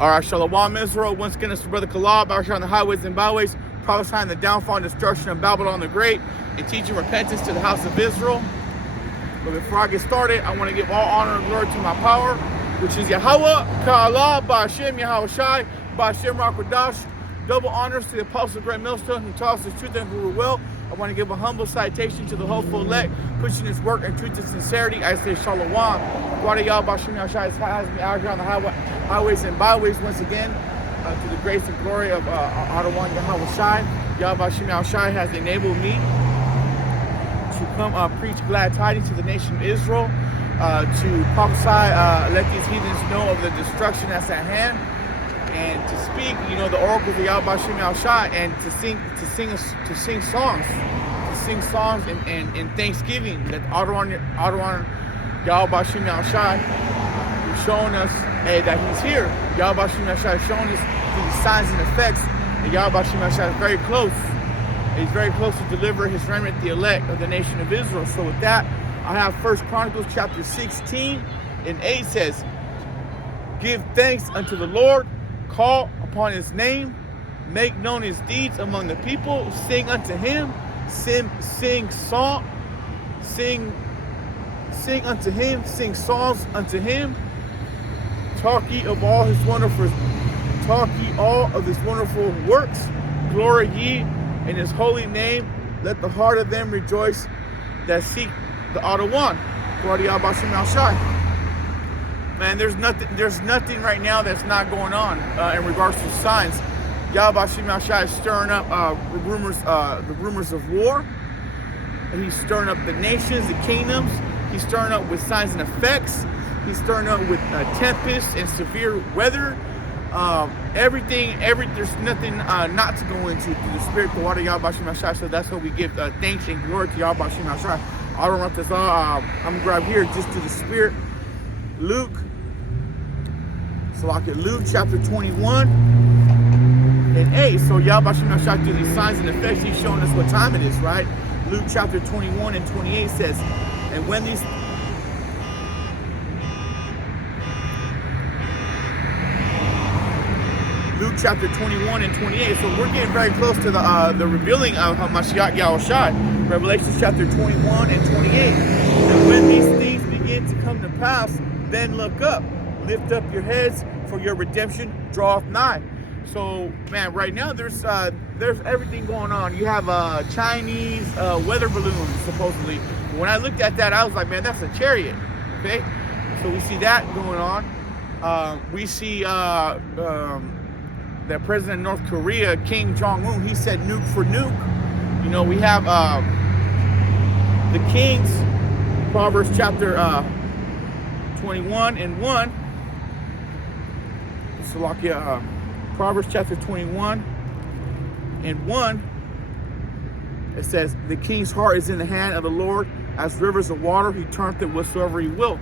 All right, Shalom Israel. Once again, it's Brother Kalab out here on the highways and byways, prophesying the downfall and destruction of Babylon the Great and teaching repentance to the house of Israel. But before I get started, I want to give all honor and glory to my power, which is Yahweh, Ka'Allah, Ba'Hashem, Yahweh Shai, Ba'Hashem Rakwadash. Double honors to the Apostle of Great Millstone who taught us the truth and who will will. I want to give a humble citation to the hopeful elect, pushing his work and truth and sincerity. I say Shalom. Gwada Yah Ba'Hashem Yahweh Shai has me out here on the highways and byways once again to the grace and glory of Adawan Yahweh Shai. Yah Ba'Hashem Yahweh Shai has enabled me to come preach glad tidings to the nation of Israel, to prophesy, let these heathens know of the destruction that's at hand, and to speak, the oracles of Yahweh Shem Shai, and to sing songs in thanksgiving that Adawan Yahweh Shem Shai is showing us that He's here. Yahweh Shem Shai is showing us these signs and effects that Yahweh Shem Shai is very close. He's very close to deliver His remnant, the elect of the nation of Israel. So with that, I have 1 Chronicles chapter 16 and 8 says, "Give thanks unto the Lord, call upon His name, make known His deeds among the people, sing unto Him, sing unto Him, sing songs unto Him, talk ye of all His wonderful works, glory ye in His holy name, let the heart of them rejoice that seek the Adawan." Man, there's nothing right now that's not going on in regards to signs. Yahweh Shem Shai is stirring up the rumors of war. And He's stirring up the nations, the kingdoms. He's stirring up with signs and effects. He's stirring up with tempests and severe weather. There's nothing not to go into through the Spirit, the water Yahweh Shem Shai. So that's what we give thanks and glory to Yahweh Shem Shai. I don't want this I'm gonna grab here just to the Spirit. Luke chapter 21 and 8. So Yahweh Shem Shai through these signs and effects, He's showing us what time it is, right? Luke chapter 21 and 28 says, and when these Luke chapter 21 and 28. So we're getting very close to the revealing of Hamashiach Yahweh Shai. Revelation chapter 21 and 28. And when these things begin to come to pass, then look up, lift up your heads, for your redemption draweth nigh. So, man, right now there's everything going on. You have Chinese weather balloons, supposedly. When I looked at that, I was like, man, that's a chariot. Okay, so we see that going on. We see the president of North Korea, Kim Jong-un, he said nuke for nuke. We have the Kings, Proverbs chapter 21 and 1. Slovakia, Proverbs chapter 21 and 1. It says, the king's heart is in the hand of the Lord, as rivers of water, He turneth it whatsoever He will.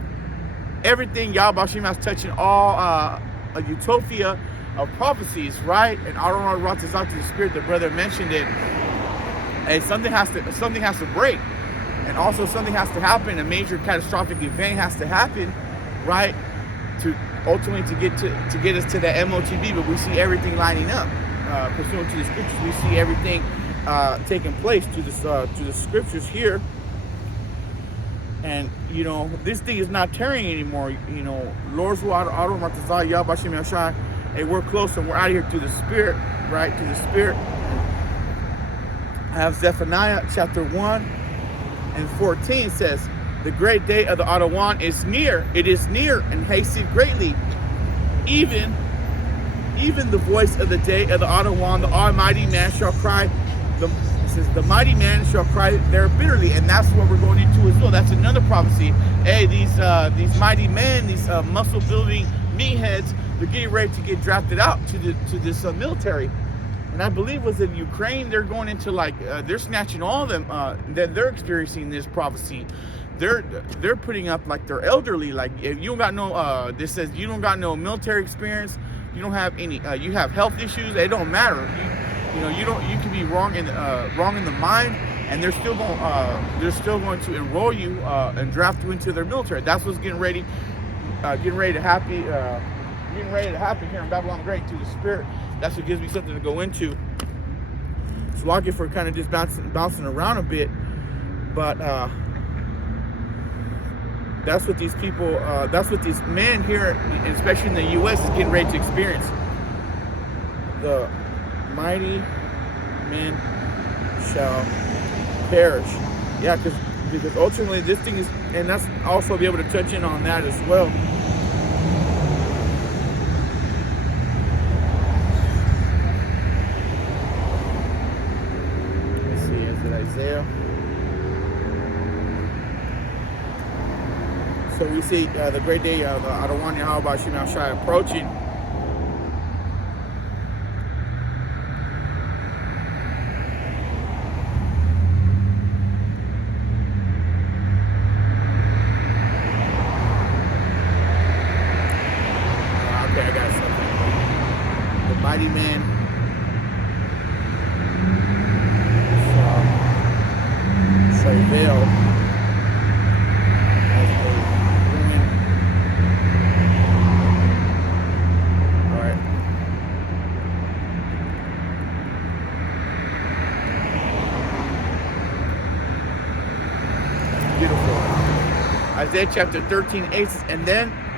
Everything Yahweh Shem is touching all a utopia of prophecies, right? And I don't want to rot this out to the Spirit. The brother mentioned it. And something has to break, and also something has to happen. A major catastrophic event has to happen, right? To ultimately to get us to the MOTB. But we see everything lining up pursuant to the scriptures. We see everything taking place to the scriptures here. And this thing is not tarrying anymore. Lord's Yahweh Shem Shai. Hey, we're close and we're out of here through the Spirit, right? To the Spirit. I have Zephaniah chapter 1 and 14 says, the great day of the Adawan is near. It is near and hasted greatly. Even the voice of the day of the Adawan, the Almighty man shall cry. The mighty man shall cry there bitterly, and that's what we're going into as well. That's another prophecy. Hey, these mighty men, these muscle building meatheads, they're getting ready to get drafted out to this military. And I believe was in Ukraine, they're going into they're snatching all of them. That they're experiencing this prophecy. They're putting up they're elderly. If you don't got no, this says you don't got no military experience, you don't have any, you have health issues. It don't matter. You can be wrong in the mind, and they're still going to enroll you and draft you into their military. That's what's getting ready to happen. getting ready to happen here in Babylon the Great through the Spirit. That's what gives me something to go into. So lucky for kind of just bouncing around a bit, but that's what these people, that's what these men here, especially in the U.S., is getting ready to experience. The mighty men shall perish. Yeah, because ultimately this thing is, and that's also be able to touch in on that as well. Let's see, is it Isaiah? So we see the great day of Adawan Yahweh Shemel Shai approaching. Okay, I got something. The mighty man shall travail. Isaiah chapter 13:8 says,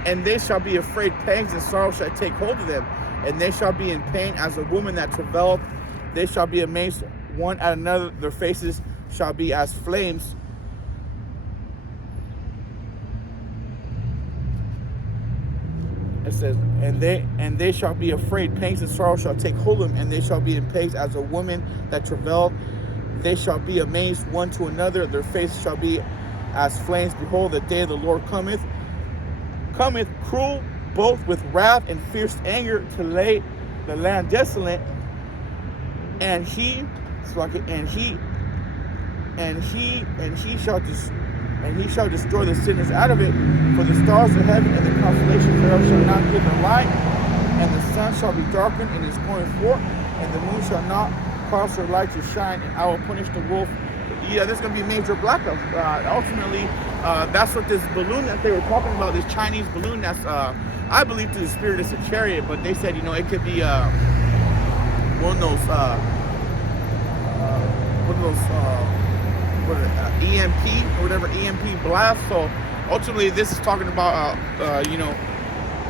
and they shall be afraid, pangs and sorrow shall take hold of them, and they shall be in pain as a woman that travaileth. They shall be amazed one at another, their faces shall be as flames. It says, and they shall be afraid, pangs and sorrow shall take hold of them, and they shall be in pains as a woman that travaileth. They shall be amazed one to another, their faces shall be as flames. Behold, the day of the Lord cometh cruel, both with wrath and fierce anger, to lay the land desolate. And he shall destroy the sinners out of it. For the stars of heaven and the constellations thereof shall not give their light, and the sun shall be darkened in his going forth, and the moon shall not cause her light to shine. And I will punish the wolf. Yeah, there's going to be major blackouts. Ultimately, that's what this balloon that they were talking about, this Chinese balloon, that's, I believe through the Spirit, it's a chariot, but they said, it could be one of those, EMP or whatever, EMP blast. So ultimately, this is talking about,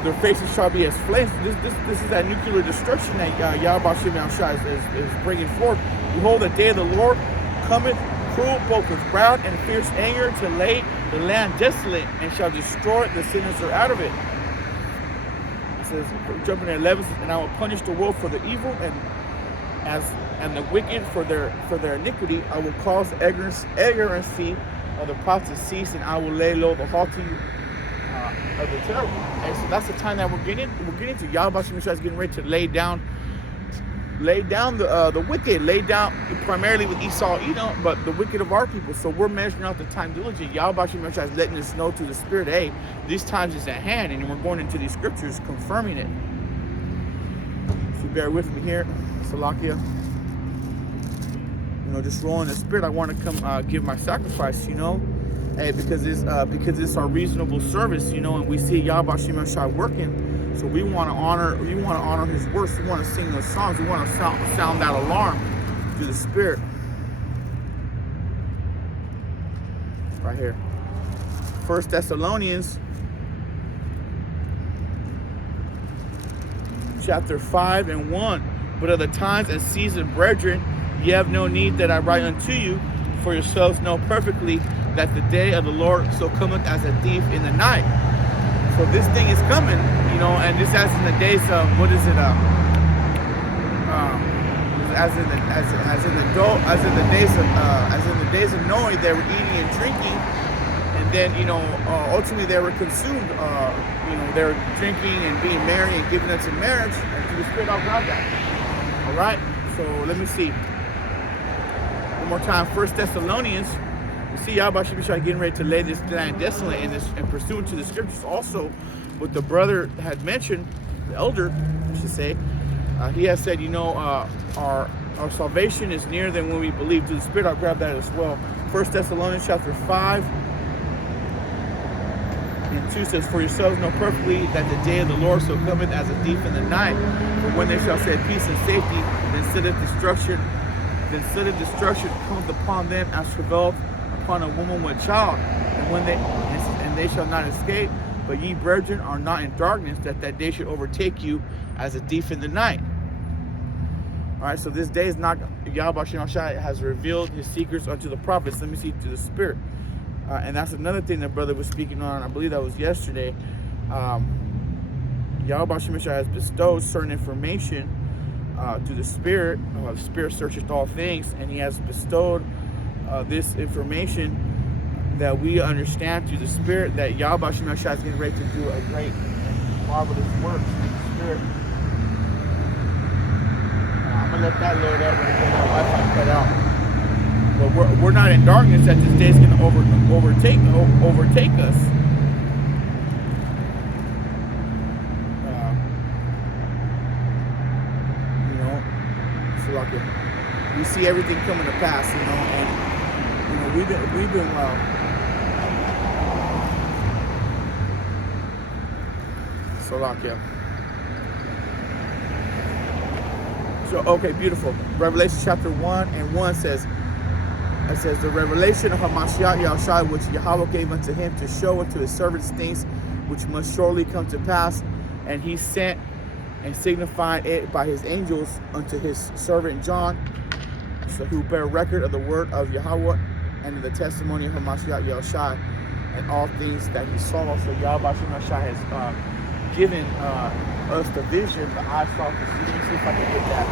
their faces shall be as flames. This is that nuclear destruction that Yahweh Shemel Shai is bringing forth. Behold, the day of the Lord cometh cruel, both with wrath and fierce anger, to lay the land desolate, and shall destroy the sinners that are out of it. It says, jumping at 11, and I will punish the world for the evil, and the wicked for their iniquity. I will cause the arrogancy of the prophets to cease, and I will lay low the haughty of the terrible. And so that's the time that we're getting to. Yahweh Shemel Shai is getting ready to lay down the wicked, lay down primarily with Esau, Edom, but the wicked of our people. So we're measuring out the time diligently. Yahweh Shemel Shai is letting us know through the Spirit, hey, these times is at hand, and we're going into these scriptures confirming it. If you bear with me here, Salakia, just rolling the Spirit. I want to come give my sacrifice, hey, because it's our reasonable service, and we see Yahweh Shemel Shai working. So we want to honor His works. We want to sing those songs. We want to sound that alarm through the Spirit. Right here, 1 Thessalonians chapter 5:1. But of the times and seasons, brethren, ye have no need that I write unto you, for yourselves know perfectly that the day of the Lord so cometh as a thief in the night. So this thing is coming, and this as in the days of as in the days of Noah, they were eating and drinking, and then ultimately they were consumed. They were drinking and being married and giving unto marriage, and through the Spirit I'll grab that. All right, so let me see one more time. 1 Thessalonians. We see Yahweh Shemel Shai getting ready to lay this land desolate, and pursuant to the scriptures. Also, what the brother had mentioned, the elder, I should say, he has said, our salvation is nearer than when we believe. Through the Spirit, I'll grab that as well. 1 Thessalonians chapter 5 and 2 says, for yourselves know perfectly that the day of the Lord so cometh as a thief in the night. For when they shall say peace and safety, then sudden destruction comes upon them as travail upon a woman with child. And they shall not escape. But ye brethren are not in darkness, that day should overtake you as a thief in the night. All right, so this day is not, Yahweh Shai has revealed his secrets unto the prophets. Let me see, to the Spirit. And that's another thing that brother was speaking on. I believe that was yesterday. Yahweh Shai has bestowed certain information to the Spirit. The Spirit searcheth all things, and he has bestowed this information that we understand through the Spirit, that Yahweh Shai is getting ready to do a great and marvelous work through the Spirit. I'm going to let that load up when I get that Wi-Fi cut out. But we're not in darkness that this day is going to overtake us. You know, so like we see everything coming to pass, you know, and you know we've been so like So, okay, beautiful. Revelation chapter 1:1 says, it says, the revelation of Hamashiach Yahushua, which Yahweh gave unto him to show unto his servants things which must surely come to pass. And he sent and signified it by his angels unto his servant John, so who bear record of the word of Yahweh and of the testimony of Hamashiach Yahushua and all things that he saw. So Yahweh Shai has given us the vision, the eyes saw to see. Let me see if I can get that.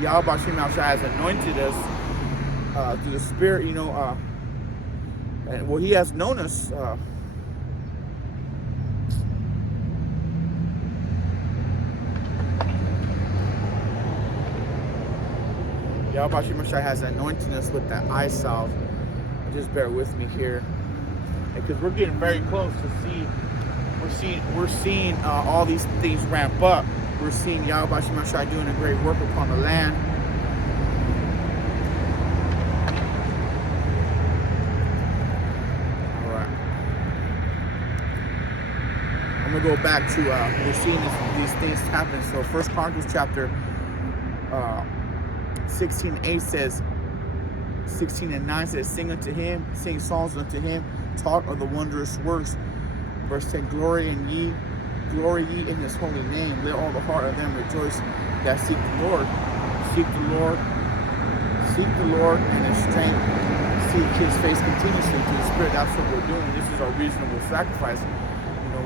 Yahweh Shai has anointed us through the Spirit, you know, and well, he has known us. Yahweh Shai has anointed us with that eye salve. Just bear with me here, because we're getting very close to see. We're seeing all these things ramp up. We're seeing Yahweh Shai doing a great work upon the land. All right, I'm gonna go back to we're seeing these things happen. So 1 Chronicles chapter 16:8 says. 16:9 says, sing unto him, sing songs unto him, talk of the wondrous works. Verse 10, glory ye in his holy name. Let all the heart of them rejoice that seek the Lord. Seek the Lord and his strength. Seek his face continuously through the Spirit. That's what we're doing. This is our reasonable sacrifice. You know,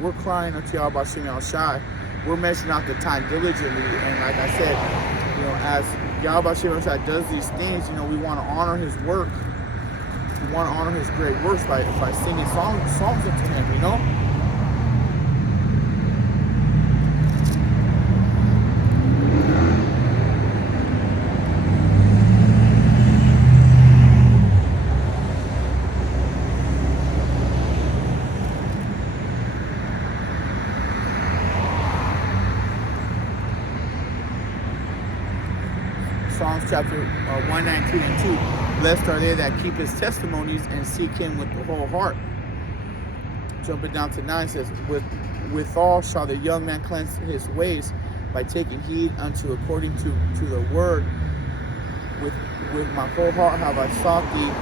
we're crying unto Yahweh Shai. We're measuring out the time diligently, and like I said, you know, as Yahweh Shai does these things, you know, we want to honor his work. We want to honor his great works by singing songs unto him, you know. Psalms chapter 119 and 2. Blessed are they that keep his testimonies and seek him with the whole heart. Jumping down to 9 says, withal shall the young man cleanse his ways by taking heed unto according to the word. With my whole heart have I sought thee.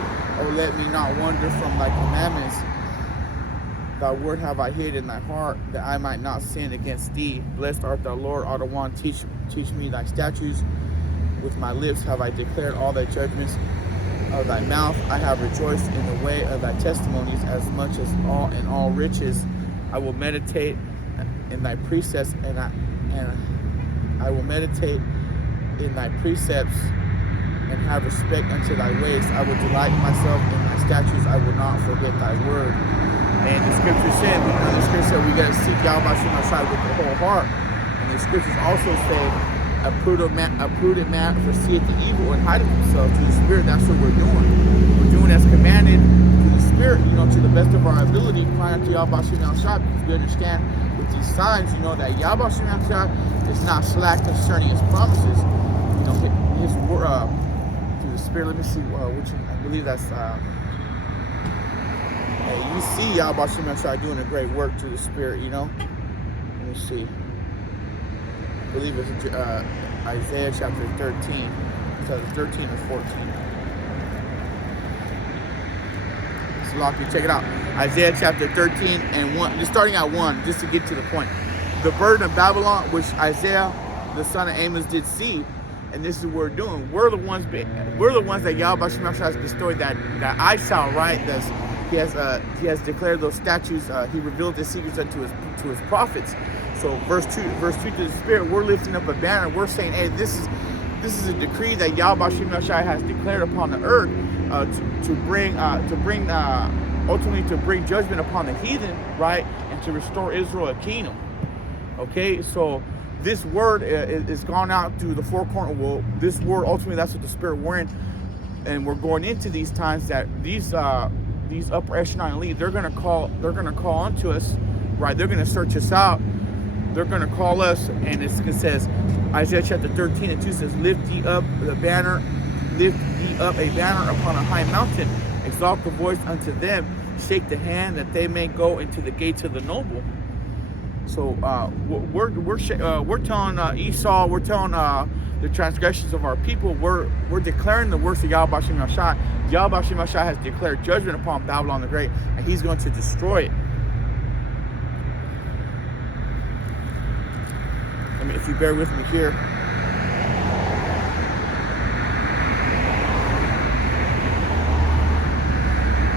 O let me not wander from thy commandments. Thy word have I hid in thy heart, that I might not sin against thee. Blessed art thou, Lord, Ardawon. Teach me thy statutes. With my lips have I declared all thy judgments of thy mouth. I have rejoiced in the way of thy testimonies as much as in all riches. I will meditate in thy precepts, and I will meditate in thy precepts and have respect unto thy ways. I will delight myself in thy statutes. I will not forget thy word. And the scripture said, we got to seek Yahweh Shai with the whole heart. And the scriptures also say, a prudent man foreseeth the evil and hideth himself. To the Spirit, that's what we're doing. We're doing as commanded to the Spirit, you know, to the best of our ability, crying to Yahweh Shai, because we understand with these signs, you know, that Yahweh Shai is not slack concerning his promises. You know, his word, through the Spirit. Let me see which one. I believe that's. You see Yahweh Shem Yahshua doing a great work through the Spirit, you know. Let me see. I believe it's Isaiah chapter 13. It's either 13 or 14. So lock you. Check it out. Isaiah chapter 13 and 1. Just starting at 1, just to get to the point. The burden of Babylon, which Isaiah, the son of Amos, did see. And this is what we're doing. We're the ones that Yahweh Shem Yahshua has bestowed that eyesight, right? He has declared those statutes. He revealed the secrets unto his prophets. So verse 2 to the Spirit, we're lifting up a banner. We're saying, hey, this is a decree that Yahweh Shem Yahshua has declared upon the earth ultimately to bring judgment upon the heathen, right, and to restore Israel a kingdom. Okay, so this word is gone out through the four corners. Well, this word ultimately, that's what the Spirit we're in, and we're going into these times that these upper echelon elite, they're gonna call unto us, right? They're gonna search us out. They're gonna call us, and it says, Isaiah chapter 13 and 2 says, lift ye up a banner upon a high mountain, exalt the voice unto them, shake the hand that they may go into the gates of the noble. So we're telling Esau, we're telling the transgressions of our people, we're declaring the works of Yahweh Shem Yahshua. Yahweh Shem Yahshua has declared judgment upon Babylon the Great, and he's going to destroy it. I mean, if you bear with me here.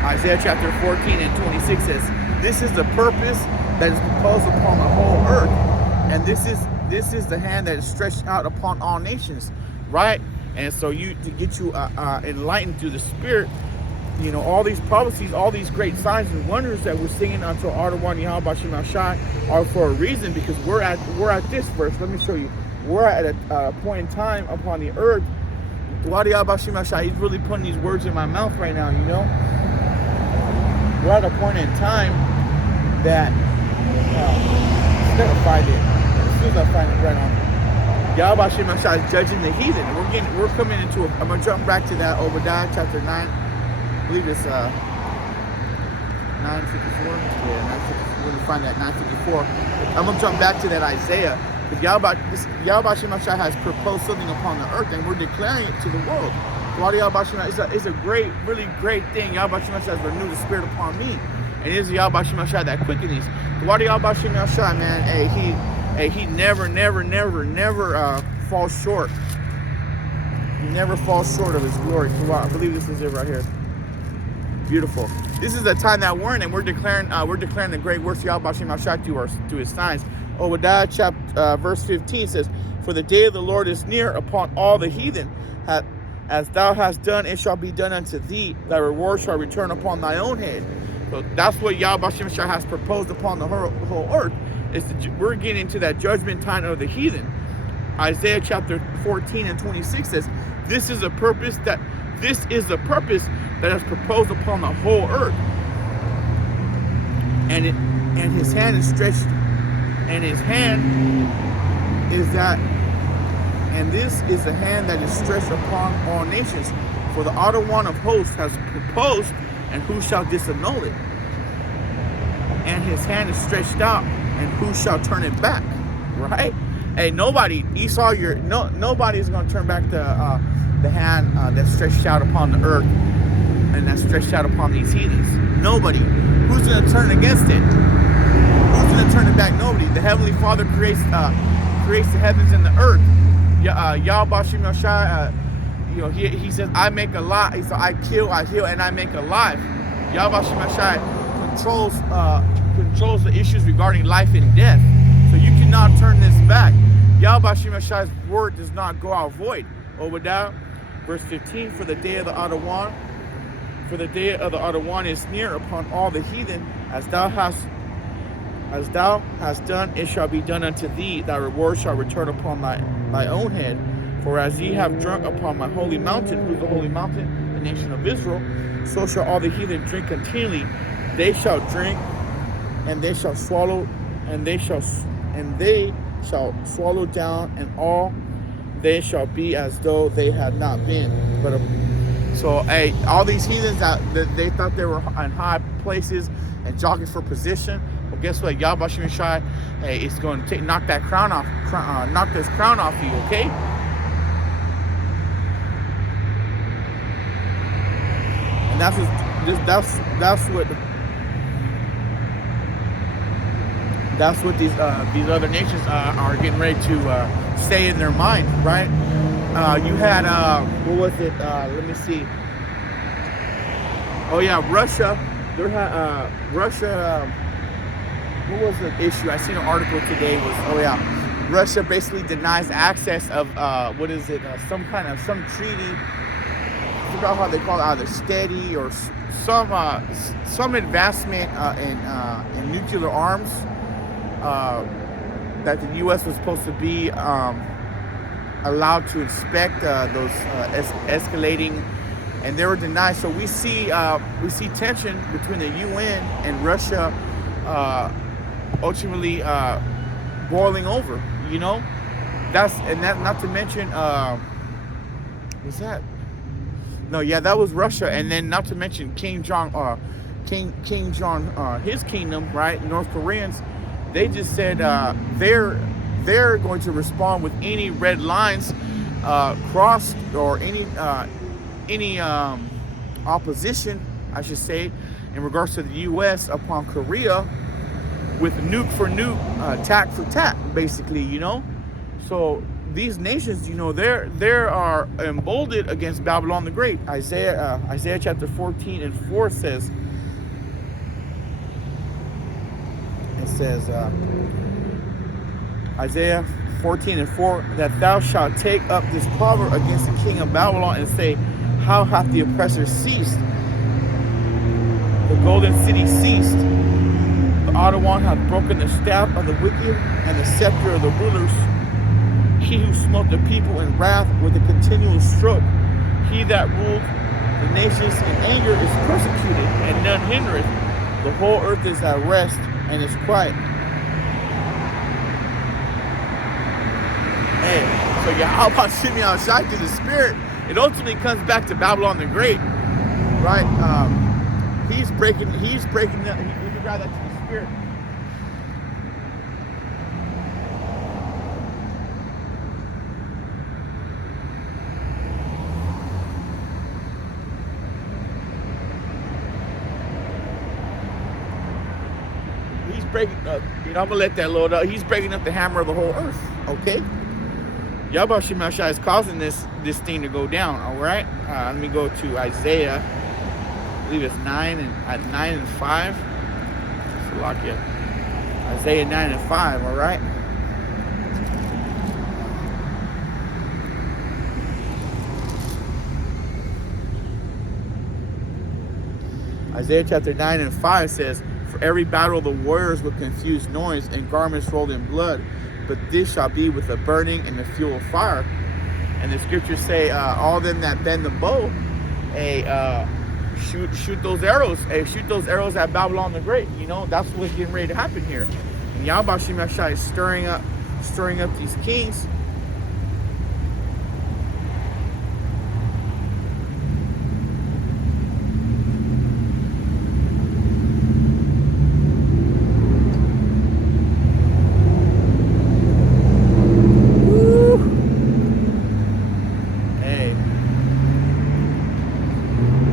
Isaiah chapter 14 and 26 says, this is the purpose that is proposed upon the whole earth, and this is the hand that is stretched out upon all nations, right? And so to get you enlightened through the Spirit, you know, all these prophecies, all these great signs and wonders that we're singing unto Adawan Yahweh Shem Yahshua are for a reason, because we're at this verse. Let me show you. We're at a point in time upon the earth. Yahweh Shem Yahshua, he's really putting these words in my mouth right now, you know. We're at a point in time that I'm gonna find it. As soon as I find it, right on. Yahweh Shem Yahshua is judging the heathen. We're coming into I'm gonna jump back to that Obadiah chapter 9. I believe it's 954. Yeah, 954. We're gonna find that 954. I'm gonna jump back to that Isaiah, because Yahweh Shem Yahshua has proposed something upon the earth, and we're declaring it to the world. It's a great, really great thing. Yahweh Shem Yahshua has renewed the Spirit upon me. And it is Yahweh Shem Yahshua that quicken these. Yahweh Shem Yahshua, man, he never falls short. He never falls short of his glory. I believe this is it right here. Beautiful. This is the time that we're in, and we're declaring the great works of Yahweh Shem Yahshua to his signs. Obadiah chapter verse 15 says, for the day of the Lord is near upon all the heathen. As thou hast done, it shall be done unto thee. Thy reward shall return upon thy own head. So that's what Yahweh Shem Yahshua has proposed upon the whole earth. We're getting into that judgment time of the heathen. Isaiah chapter 14 and 26 says, this is the purpose that is proposed upon the whole earth. And his hand is stretched, and his hand is that. And this is the hand that is stretched upon all nations. For the Adawan of hosts has proposed, and who shall disannul it? And his hand is stretched out, and who shall turn it back? Right? Hey, nobody, Esau, nobody's going to turn back the hand that's stretched out upon the earth, and that's stretched out upon these heathens. Nobody. Who's going to turn against it? Who's going to turn it back? Nobody. The Heavenly Father creates the heavens and the earth. Yahweh Shem Yahshua, he says, I make alive. He said, I kill, I heal, and I make alive. Yahweh Shem Yahshua controls the issues regarding life and death. So you cannot turn this back. Yahweh Shem Yahshua's word does not go out void. Obadiah, verse 15, for the day of the Adawan is near upon all the heathen, as thou hast done, it shall be done unto thee. Thy reward shall return upon thy own head. For as ye have drunk upon my holy mountain, who is the holy mountain? The nation of Israel. So shall all the heathen drink continually. They shall drink, and they shall swallow, and they shall swallow down, and all they shall be as though they had not been, So, hey, all these heathens that they thought they were in high places and jockeying for position. Well, guess what? Yahweh Shem Shai, hey, it's going to knock that crown off, knock this crown off you, okay? And that's what these other nations are getting ready to say in their mind, right? You had what was it? Let me see. Oh yeah, Russia. There had Russia. What was the issue? I seen an article today. Russia basically denies access of what is it? Some treaty. I forgot how they call it, either steady or some advancement in nuclear arms that the U.S. was supposed to be allowed to inspect those escalating, and they were denied. So we see tension between the UN and Russia ultimately boiling over. You know, that not to mention was that. No, yeah, that was Russia, and then not to mention King Jong, his kingdom, right? North Koreans, they just said they're going to respond with any red lines crossed or any opposition, I should say, in regards to the U.S. upon Korea with nuke for nuke, tack for tack, basically, you know. So these nations, you know, they are emboldened against Babylon the Great. Isaiah chapter 14 and 4 says, Isaiah 14 and 4, that thou shalt take up this proverb against the king of Babylon and say, how hath the oppressor ceased? The golden city ceased. The other one hath broken the staff of the wicked and the scepter of the rulers. He who smote the people in wrath with a continual stroke. He that ruled the nations in anger is persecuted, and none hindereth. The whole earth is at rest and is quiet. Hey, so Yahweh Shimei Shai through the Spirit, it ultimately comes back to Babylon the Great, right? He's breaking that. He can drive that to the Spirit. Breaking up, you know, I'm gonna let that load up. He's breaking up the hammer of the whole earth. Okay, Yahweh Shemai Shai is causing this thing to go down. All right, let me go to Isaiah. I believe it's 9 and 5. So lock it. Isaiah 9 and 5. All right. Isaiah chapter 9 and 5 says, for every battle the warriors with confused noise and garments rolled in blood, but this shall be with the burning and the fuel of fire. And the scriptures say, all them that bend the bow, shoot those arrows. Shoot those arrows at Babylon the Great. You know, that's what's getting ready to happen here. And Yahweh Shemai Shai is stirring up these kings.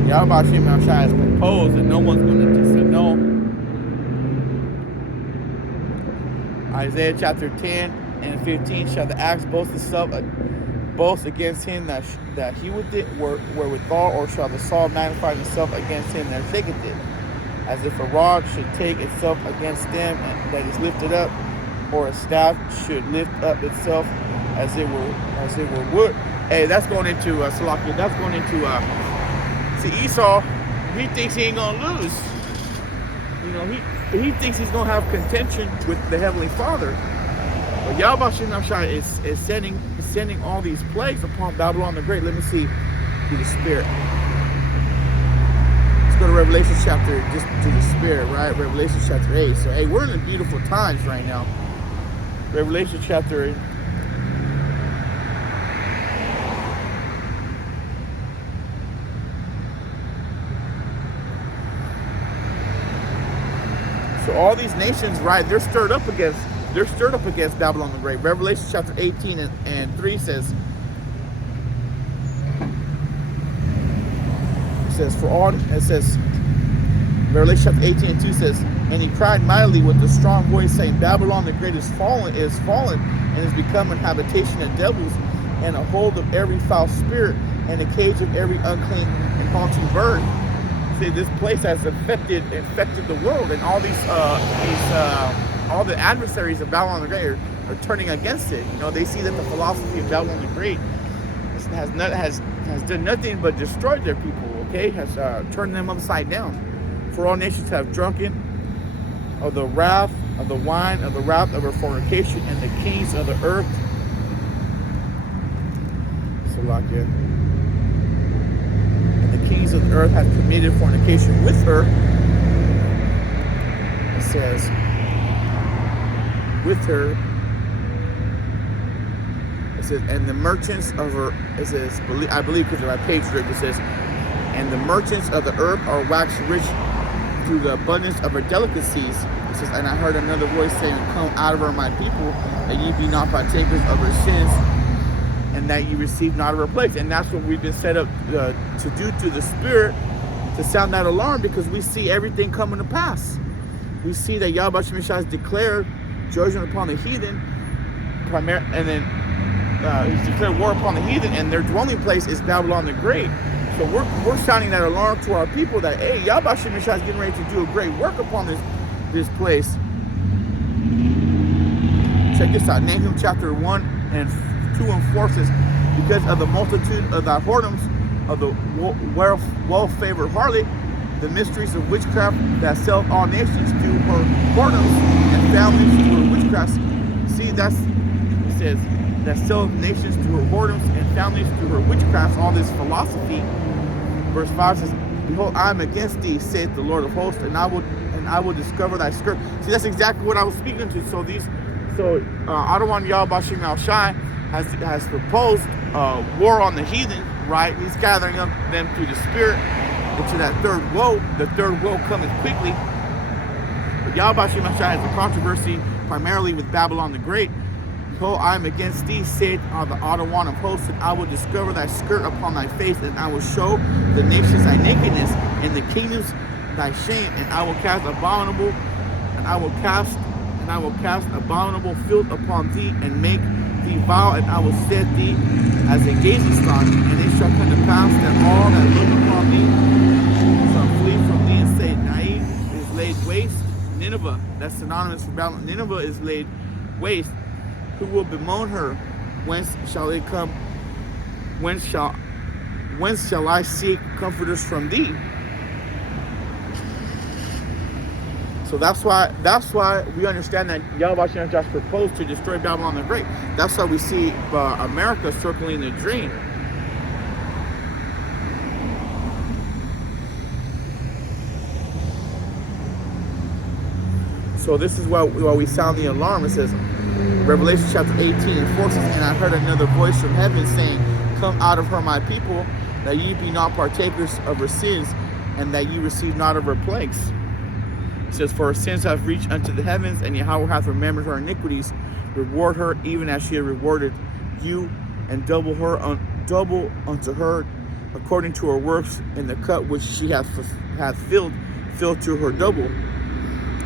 Yahweh Shemai Shai has proposed, and no one's going to say no. Isaiah chapter 10 and 15, shall the axe boast against him that heweth it wherewithal, or shall the saw magnify himself against him that shaketh it? As if a rod should take itself against them that is lifted up, or a staff should lift up itself as it were wood. Hey, that's going into Salakia. That's going into Esau. He thinks he ain't gonna lose. You know, he thinks he's gonna have contention with the Heavenly Father. But Yahweh Shemai Shai is sending all these plagues upon Babylon the Great. Let me see through the Spirit. Let's go to Revelation chapter, just to the Spirit, right? Revelation chapter 8. So, hey, we're in beautiful times right now. Revelation chapter 8. all these nations, right, they're stirred up against Babylon the Great. Revelation chapter 18 and 3 says, Revelation chapter 18 and 2 says, and he cried mightily with a strong voice, saying, Babylon the Great is fallen, and is become an habitation of devils, and a hold of every foul spirit, and a cage of every unclean and haunting bird. See, this place has infected the world, and all all the adversaries of Babylon the Great are turning against it. You know, they see that the philosophy of Babylon the Great has done nothing but destroyed their people. Okay, has turned them upside down. For all nations have drunken of the wrath of the wine of the wrath of her fornication, and the kings of the earth. Salakia. And the kings of the earth have committed fornication with her. It says, with her. It says, and the merchants of her. It says, I believe because of my page rip, it says, and the merchants of the earth are waxed rich through the abundance of her delicacies. It says, and I heard another voice saying, come out of her, my people, that ye be not partakers of her sins, and that ye receive not of her plagues. And that's what we've been set up to do to the Spirit, to sound that alarm, because we see everything coming to pass. We see that Yahweh Shemeshah has declared judgment upon the heathen, and then he's declared war upon the heathen, and their dwelling place is Babylon the Great. So we're sounding that alarm to our people that, hey, Yahweh Shemeshah is getting ready to do a great work upon this place. Check this out. Nahum chapter 1 and 2 and 4 says, because of the multitude of thy whoredoms, of the well-favored harlot, the mysteries of witchcraft that sell all nations to her whoredoms, and families to her witchcraft. See, it says, that sell nations to her whoredoms and families to her witchcrafts, all this philosophy. Verse 5 says, behold, I am against thee, saith the Lord of hosts, and I will discover thy skirt. See, that's exactly what I was speaking to. So Adawan Yahweh Shem Al Shai has proposed war on the heathen, right? He's gathering up them through the Spirit into that third woe. The third woe coming quickly. But Yahweh Shem Al Shai has a controversy primarily with Babylon the Great. Behold, I am against thee, saith the Adawan of hosts, and I will discover thy skirt upon thy face, and I will show the nations thy nakedness, and the kingdoms thy shame, and I will cast abominable filth upon thee, and make thee vile, and I will set thee as a gazing stock, and it shall come to pass that all that look upon thee shall flee from thee, and say, Naib is laid waste. Nineveh, that's synonymous for Babylon. Nineveh is laid waste. Who will bemoan her? Whence shall it come? Whence shall I seek comforters from thee? So that's why we understand that Yahweh Shem just proposed to destroy Babylon the Great. That's why we see America circling the drain. So this is why we sound the alarm. It says, Revelation chapter 18 and 4 says, and I heard another voice from heaven saying, come out of her, my people, that ye be not partakers of her sins, and that ye receive not of her plagues. It says, for her sins have reached unto the heavens, and Yahweh hath remembered her iniquities. Reward her even as she had rewarded you, and double unto her according to her works, in the cup which she hath filled to her double.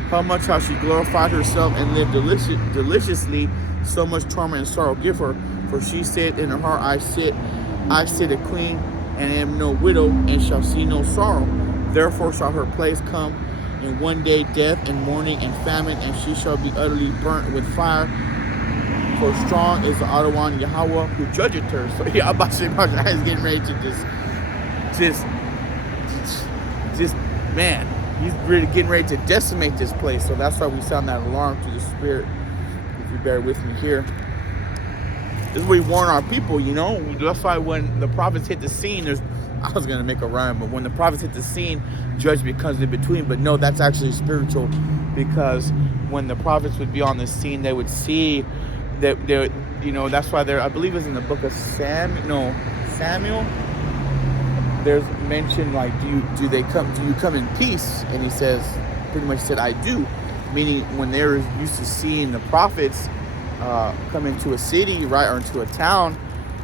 How much hath she glorified herself and lived deliciously, so much torment and sorrow give her. For she said in her heart, I sit a queen, and am no widow, and shall see no sorrow. Therefore shall her place come in one day, death and mourning and famine, and she shall be utterly burnt with fire. For strong is the Adawan Yahweh who judgeth her. So Yahweh is getting ready to just man. He's really getting ready to decimate this place. So that's why we sound that alarm to the Spirit. If you bear with me here. This is where we warn our people, you know. That's why when the prophets hit the scene, I was going to make a rhyme, but when the prophets hit the scene, judgment comes in between. But no, that's actually spiritual, because when the prophets would be on the scene, they would see that that's why I believe it's in the book of Samuel. There's mention like, do you come in peace? And he says, pretty much said, I do. meaning when they're used to seeing the prophets come into a city, right, or into a town,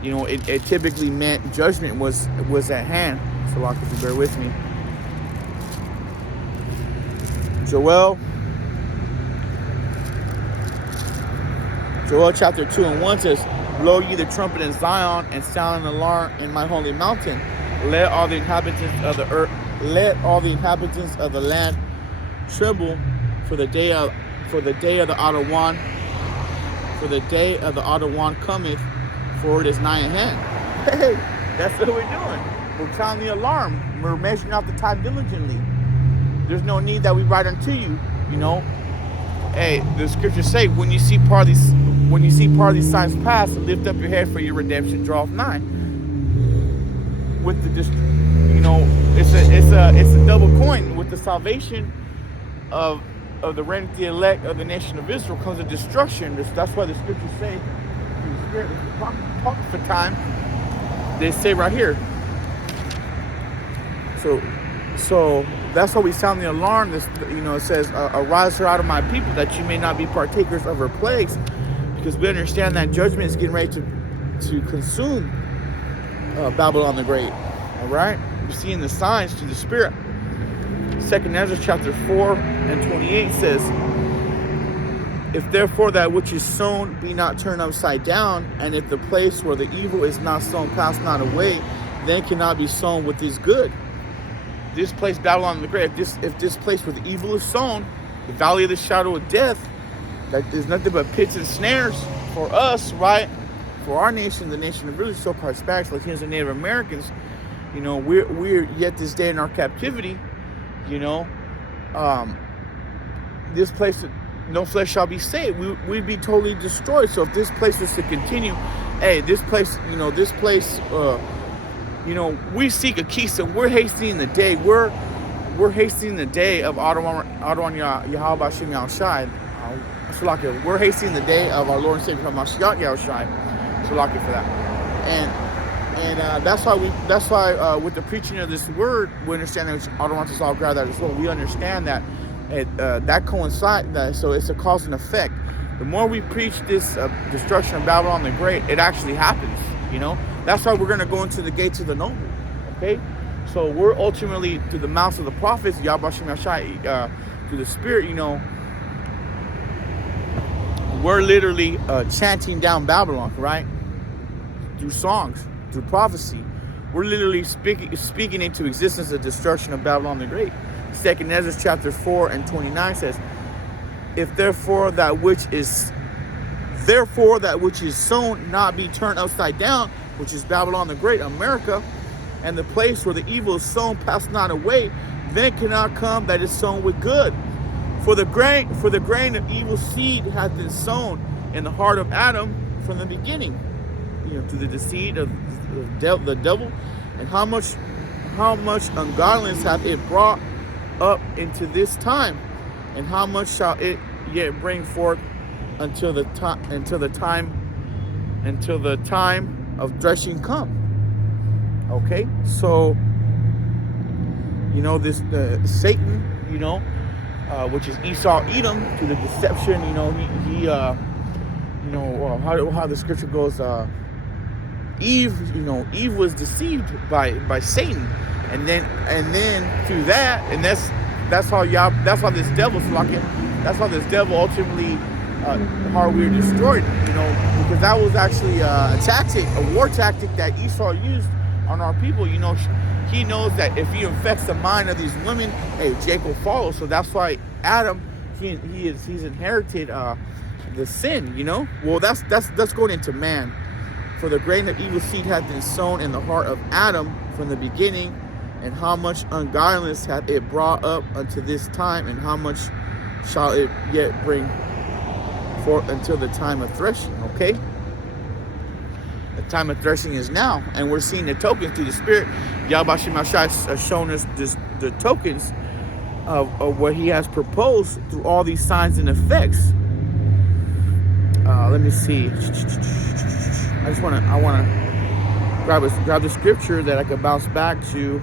you know, it typically meant judgment was at hand. So, like, if you bear with me, Joel chapter 2:1 says, "Blow ye the trumpet in Zion, and sound an alarm in my holy mountain. Let all the inhabitants of the earth, let all the inhabitants of the land tremble, for the day of the Ottawan, for the day of the Ottawan cometh, for it is nigh at hand." Hey, that's what we're doing. We're sounding the alarm. We're measuring out the time diligently. There's no need that we write unto you, you know. Hey, the scriptures say, when you see part of these signs pass, lift up your head, for your redemption draweth nigh. With the, you know, it's a double coin. With the salvation of the remnant, the elect of the nation of Israel, comes a destruction. That's why the scriptures say, the Spirit talk for time. They say right here. So that's why we sound the alarm. This, you know, it says, "Arise her out of my people, that you may not be partakers of her plagues," because we understand that judgment is getting ready to consume Babylon the Great. All right, we're seeing the signs through the Spirit. 2 Ezra chapter 4:28 says, "If therefore that which is sown be not turned upside down, and if the place where the evil is not sown pass not away, then cannot be sown what is good." This place, Babylon the Great, if this place where the evil is sown, the valley of the shadow of death, that there's nothing but pits and snares for us, right? For our nation, the nation of really so-called Hispanics, Latinos, and Native Americans, you know, we're yet this day in our captivity, you know. This place, no flesh shall be saved. We'd be totally destroyed. So if this place was to continue, hey, this place, you know, you know, we seek a keystone. We're hastening the day. We're hastening the day of Adon Yahweh Hashem Yahushai. We're hastening the day of our Lord and Savior Mashiach Yahushai. Salaki for that. And that's why with the preaching of this word, we understand that Adon is all grab that as well. We understand that that coincides. So it's a cause and effect. The more we preach this destruction of Babylon the Great, it actually happens. You know, that's why we're going to go into the gates of the noble. Okay, so we're ultimately, through the mouths of the prophets, Yahweh Shem Yashai, through the Spirit, you know, we're literally chanting down Babylon, right? Through songs, through prophecy, we're literally speaking into existence the destruction of Babylon the Great. 2 Ezra chapter 4:29 says, "If therefore that which is sown not be turned upside down," which is Babylon the Great, America, "and the place where the evil is sown pass not away, then cannot come that is sown with good. For the grain of evil seed hath been sown in the heart of Adam from the beginning." You know, to the deceit of the devil, and how much ungodliness hath it brought up into this time, and how much shall it yet bring forth until the time of threshing come. Okay, so you know this Satan, you know, which is Esau Edom, to the deception. You know, he you know, how the scripture goes. Eve was deceived by Satan, and then through that, and that's how this devil ultimately how we were destroyed, you know, because that was actually a war tactic that Esau used on our people. You know, he knows that if he infects the mind of these women, hey, Jake will follow. So that's why Adam, he's inherited the sin. You know, well that's going into man. For the grain of evil seed hath been sown in the heart of Adam from the beginning, and how much ungodliness hath it brought up unto this time, and how much shall it yet bring forth until the time of threshing. Okay, the time of threshing is now, and we're seeing the tokens through the Spirit. Yahweh Shem Yashai has shown us the tokens of what He has proposed through all these signs and effects. Let me see. I want to grab the scripture that I could bounce back to.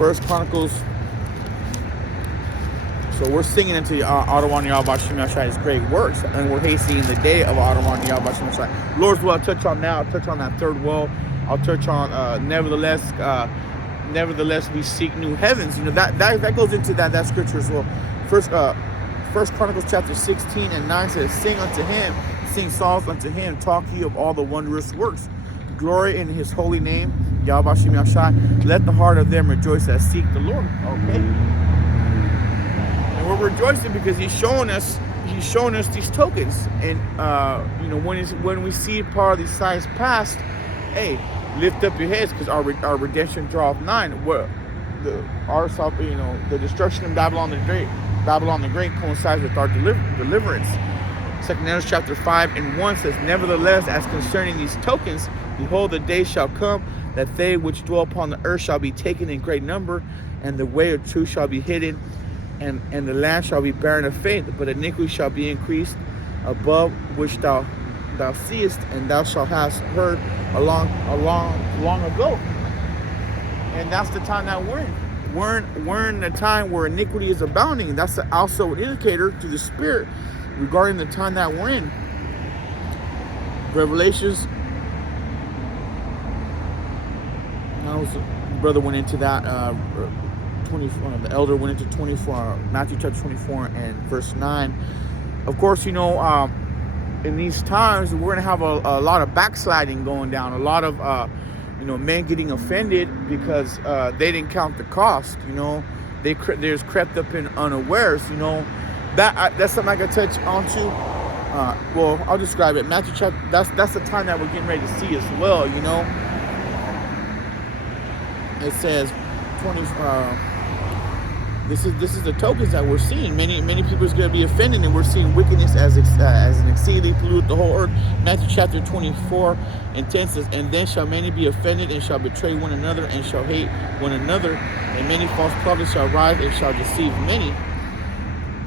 First Chronicles. So we're singing into Adonai Yahweh Shem Yahshai's great works, and we're hastening the day of Adonai Yahweh Shem Yahshai. Lord's will, I'll touch on now. I'll touch on that third woe. I'll touch on nevertheless we seek new heavens. You know, that goes into that scripture as well. First Chronicles chapter 16 and 9 says, sing unto him, sing songs unto him, talk ye of all the wondrous works. Glory in his holy name, Yahweh Shem Yahshai. Let the heart of them rejoice that seek the Lord. Okay. And we're rejoicing because he's showing us these tokens. And you know, when we see part of these signs passed, hey, lift up your heads, because our redemption draweth nigh. The destruction of Babylon the Great coincides with our deliverance. 2 Ezra chapter 5 and 1 says, nevertheless, as concerning these tokens, behold, the day shall come that they which dwell upon the earth shall be taken in great number, and the way of truth shall be hidden, and the land shall be barren of faith, but iniquity shall be increased above which thou seest, and thou shalt have heard long ago. And that's the time that we're in. We're in the time where iniquity is abounding. That's also an indicator to the Spirit regarding the time that we're in. Revelations. Brother went into that. 24. The elder went into 24. Matthew chapter 24 and verse 9. Of course, you know, in these times we're gonna have a lot of backsliding going down. A lot of men getting offended because they didn't count the cost. You know, they just crept up in unawares. You know, that's something I can touch onto. Well, I'll describe it. Matthew chapter. That's the time that we're getting ready to see as well. You know, it says 20. This is the tokens that we're seeing. Many people is going to be offended, and we're seeing wickedness as an exceedingly pollute the whole earth. Matthew chapter 24 and 10 says, and then shall many be offended, and shall betray one another, and shall hate one another, and many false prophets shall rise, and shall deceive many.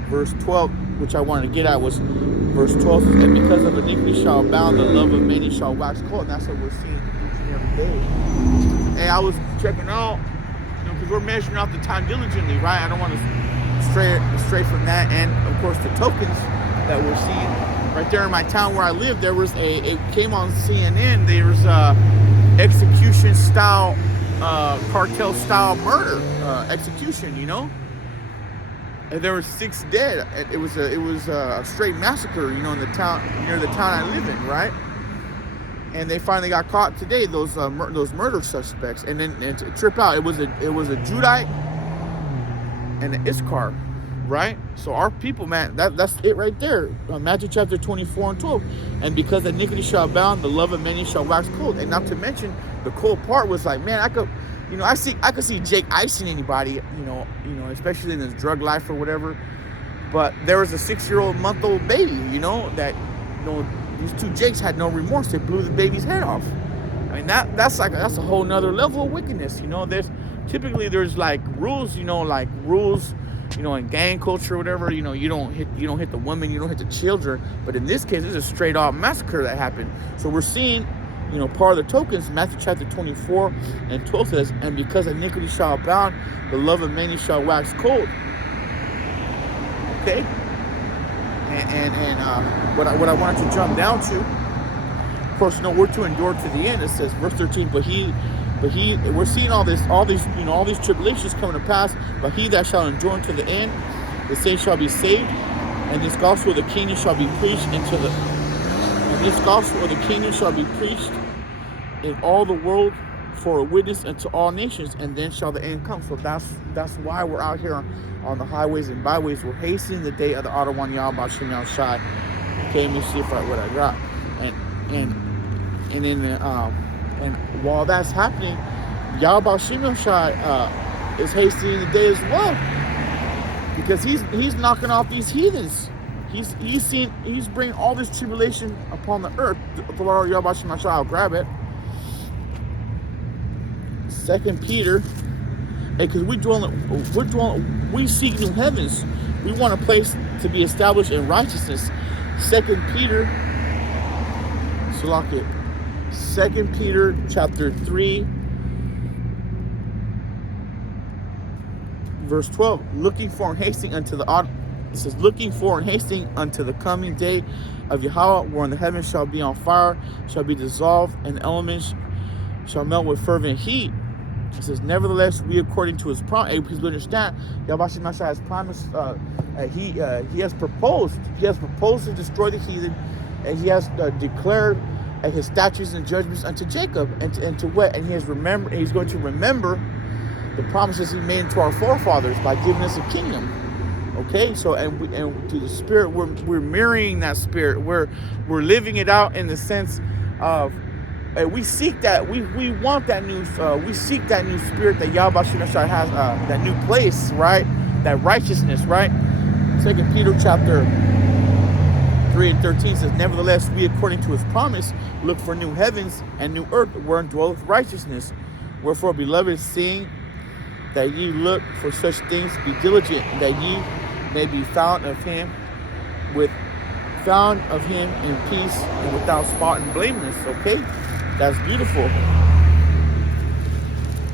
Verse 12, which I wanted to get at, was verse 12 says, and because of iniquity shall abound, the love of many shall wax cold. And that's what we're seeing each and every day. And I was checking out, because we're measuring out the time diligently, right? I don't want to stray from that. And of course, the tokens that we're seeing right there in my town where I live, there was it came on CNN. There was execution style, cartel style murder execution. You know, and there were 6 dead. It was a straight massacre. You know, in the town near the town I live in, right? And they finally got caught today, those murder suspects. And then to trip out, it was a Judite and an Issachar, right? So our people, man, that's it right there. Matthew chapter 24 and 12. And because iniquity shall abound, the love of many shall wax cold. And not to mention, the cold part was like, man, I could see Jake icing anybody, you know, especially in his drug life or whatever. But there was a 6-year-old month-old baby, you know, that, you know, these 2 Jakes had no remorse. They blew the baby's head off. I mean, that's a whole nother level of wickedness. You know, there's like rules, you know, in gang culture or whatever. You know, you don't hit the women, you don't hit the children. But in this case, it's a straight up massacre that happened. So we're seeing, you know, part of the tokens. Matthew chapter 24 and 12 says, and because iniquity shall abound, the love of many shall wax cold. Okay. And what I wanted to jump down to, of course, you know, we're to endure to the end. It says, verse 13, but he, we're seeing all these tribulations coming to pass. But he that shall endure unto the end, the same shall be saved. And this gospel of the kingdom shall be preached in all the world for a witness unto all nations, and then shall the end come. So that's why we're out here on the highways and byways. We're hastening the day of the Adonai Yahweh Shem Yahshai. Okay, let me see what I got. And while that's happening, Yahweh Shem Yahshai is hastening the day as well, because he's knocking off these heathens. He's bringing all this tribulation upon the earth. The Lord Yahweh Shem Yahshai, I'll grab it. 2 Peter, because we seek new heavens. We want a place to be established in righteousness. 2 Peter chapter 3 verse 12, looking for and hasting unto the it says, looking for and hasting unto the coming day of Yahweh, wherein the heavens shall be on fire, shall be dissolved, and the elements shall melt with fervent heat. It says, nevertheless, we according to his promise, please understand, Yahweh has promised, he has proposed to destroy the heathen, and he has declared his statutes and judgments unto Jacob, and to what? And he's going to remember the promises he made to our forefathers by giving us a kingdom. Okay, so and through the Spirit, we're mirroring that Spirit. We're living it out in the sense of we seek that we want that new we seek that new Spirit that Yahweh has, that new place, right? That righteousness, right? 2 Peter chapter 3 and 13 says, nevertheless, we according to his promise look for new heavens and new earth wherein dwelleth righteousness. Wherefore, beloved, seeing that ye look for such things, be diligent, that ye may be found of him in peace and without spot and blameless. Okay, that's beautiful.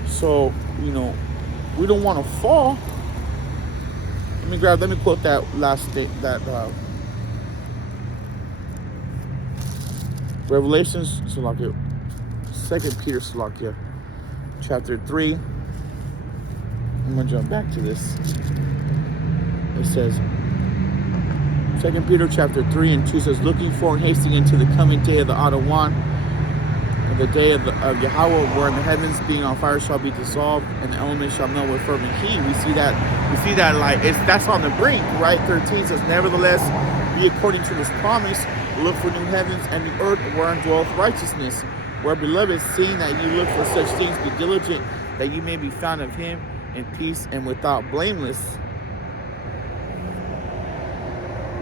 So, we don't want to fall. Let me quote that last thing, that Revelations, 2 Peter, chapter 3. I'm going to jump back to this. It says, 2 Peter chapter 3 and 2 says, looking for and hasting into the coming day of the Adonai, and the day of Yahweh, wherein the heavens being on fire shall be dissolved, and the elements shall melt with fervent heat. We see that like that's on the brink, right? 13 says, nevertheless, we according to his promise look for new heavens and the earth wherein dwelleth righteousness. Where, beloved, seeing that you look for such things, be diligent, that you may be found of him in peace and without blameless.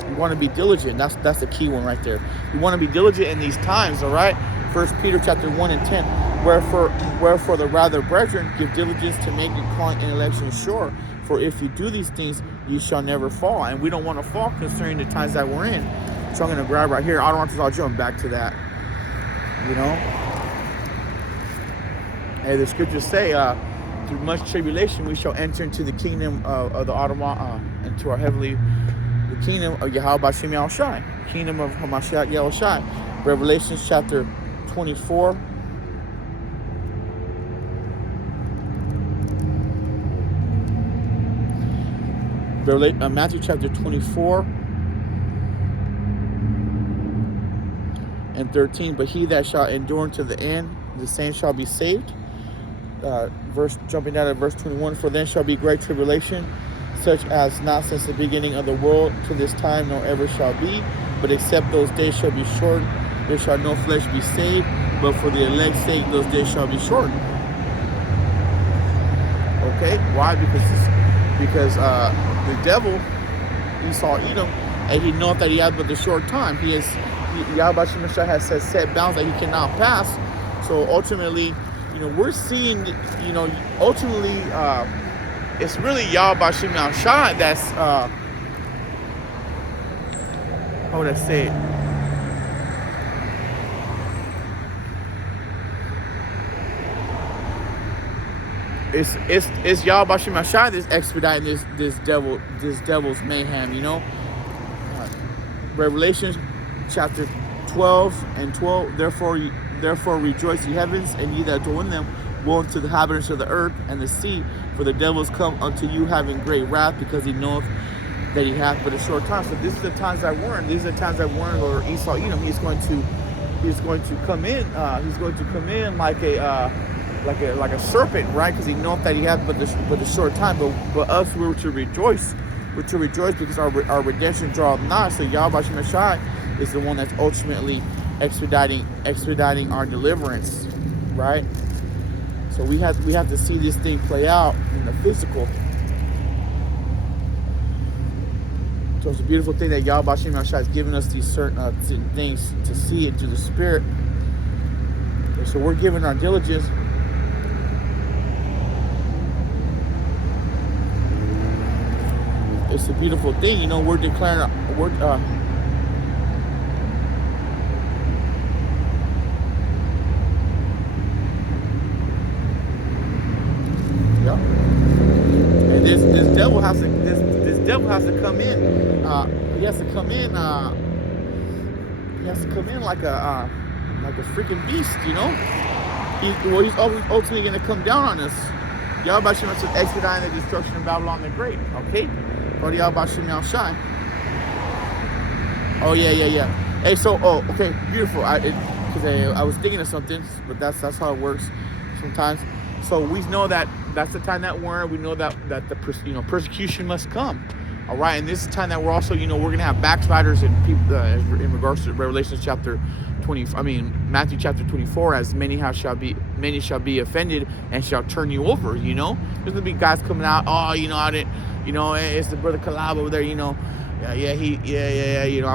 You want to be diligent. That's the key one right there. You want to be diligent in these times, all right? 1 Peter chapter 1 and 10. Wherefore the rather, brethren, give diligence to make your calling and election sure. For if you do these things, you shall never fall. And we don't want to fall concerning the times that we're in. So I'm going to grab right here. I don't want to jump back to that. And the scriptures say, through much tribulation, we shall enter into the kingdom of the Adonai, into our the kingdom of Yahweh B'Shem Yahushai, kingdom of Hamashiach Yahushai. Revelation chapter 24. Matthew chapter 24 and 13. But he that shall endure unto the end, the same shall be saved. Jumping down at verse 21. For then shall be great tribulation, such as not since the beginning of the world to this time, nor ever shall be. But except those days shall be short, there shall no flesh be saved. But for the elect's sake, those days shall be shortened. Okay, why? Because the devil, Esau, Edom, and he knoweth that he has but a short time. Yahweh has set bounds that he cannot pass. So ultimately, we're seeing, ultimately, it's really Yahweh B'Shem Yahushai that's, how would I say it? It's Yahweh B'Shem Yahushai that's expediting this devil's mayhem, Revelation chapter 12 and 12. Therefore rejoice, ye heavens, and ye that dwell in them. Woe unto the inhabitants of the earth and the sea, for the devil is come unto you having great wrath, because he knoweth that he hath but a short time. So this is the times that we're in. These are the times that we're in, or Esau, he's going to come in. He's going to come in like a serpent, right? Because he knoweth that he hath but a short time. But us, we're to rejoice. We're to rejoice because our redemption draweth nigh. So Yahweh B'Shem Yahushai is the one that's ultimately expediting our deliverance, right? So we have to see this thing play out in the physical. So it's a beautiful thing that Yahweh B'Shem Yahushai has given us these certain things to see it through the Spirit. And so we're giving our diligence. It's a beautiful thing, we're declaring, and this devil has to come in. He has to come in. He has to come in like a freaking beast, you know. He's ultimately going to come down on us. Yahweh Shem says, expediting the destruction of Babylon the Great. Okay, or the Yahweh Shem now shine. Oh yeah. Hey, so okay, beautiful. Because I was thinking of something, but that's how it works sometimes. So we know that that's the time that we're in. We know that the persecution must come. All right, and this is the time that we're also, we're going to have backsliders and people in regards to Revelation chapter 20. Matthew chapter 24, as many shall be offended and shall turn you over. There's going to be guys coming out. Oh, I didn't. It's the brother Kalab over there. I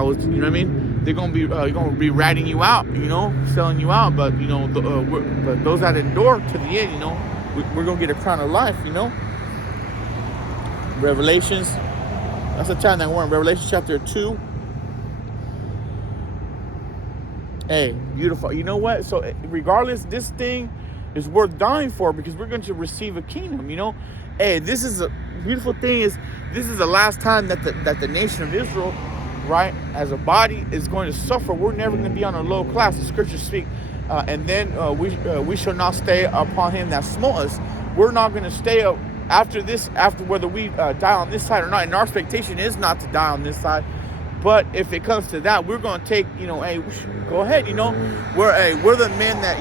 was. What I mean? They're going to be ratting you out. Selling you out. But but those that endure to the end, we're going to get a crown of life. Revelations. That's the time that we're in. Revelation chapter 2. Hey, beautiful. You know what? So regardless, this thing is worth dying for, because we're going to receive a kingdom, Hey, this is a beautiful thing. This is the last time that the nation of Israel, right, as a body, is going to suffer. We're never going to be on a low class. The scriptures speak. And then we shall not stay upon him that smote us. We're not going to stay up. After whether we die on this side or not, and our expectation is not to die on this side, but if it comes to that, we're going to take, hey, go ahead, we're the men that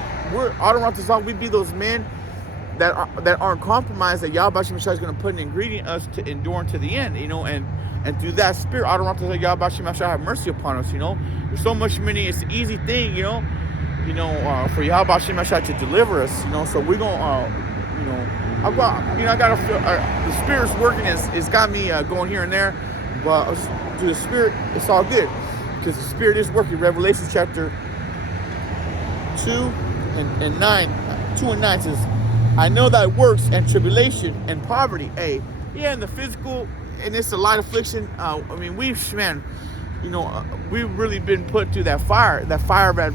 we'd be those men that aren't compromised, that Yahweh Shem is going to put an ingredient in us to endure to the end, and through that spirit, Yahweh Shem have mercy upon us, There's so much many, it's an easy thing, for Yahweh Shem to deliver us, so we're going I gotta feel the Spirit's working. It's got me going here and there, but through the Spirit, it's all good, because the Spirit is working. Revelation chapter 2 and 9. 2 and 9 says, "I know thy works and tribulation and poverty." Hey, yeah, and the physical, and it's a light affliction. We've really been put through that fire of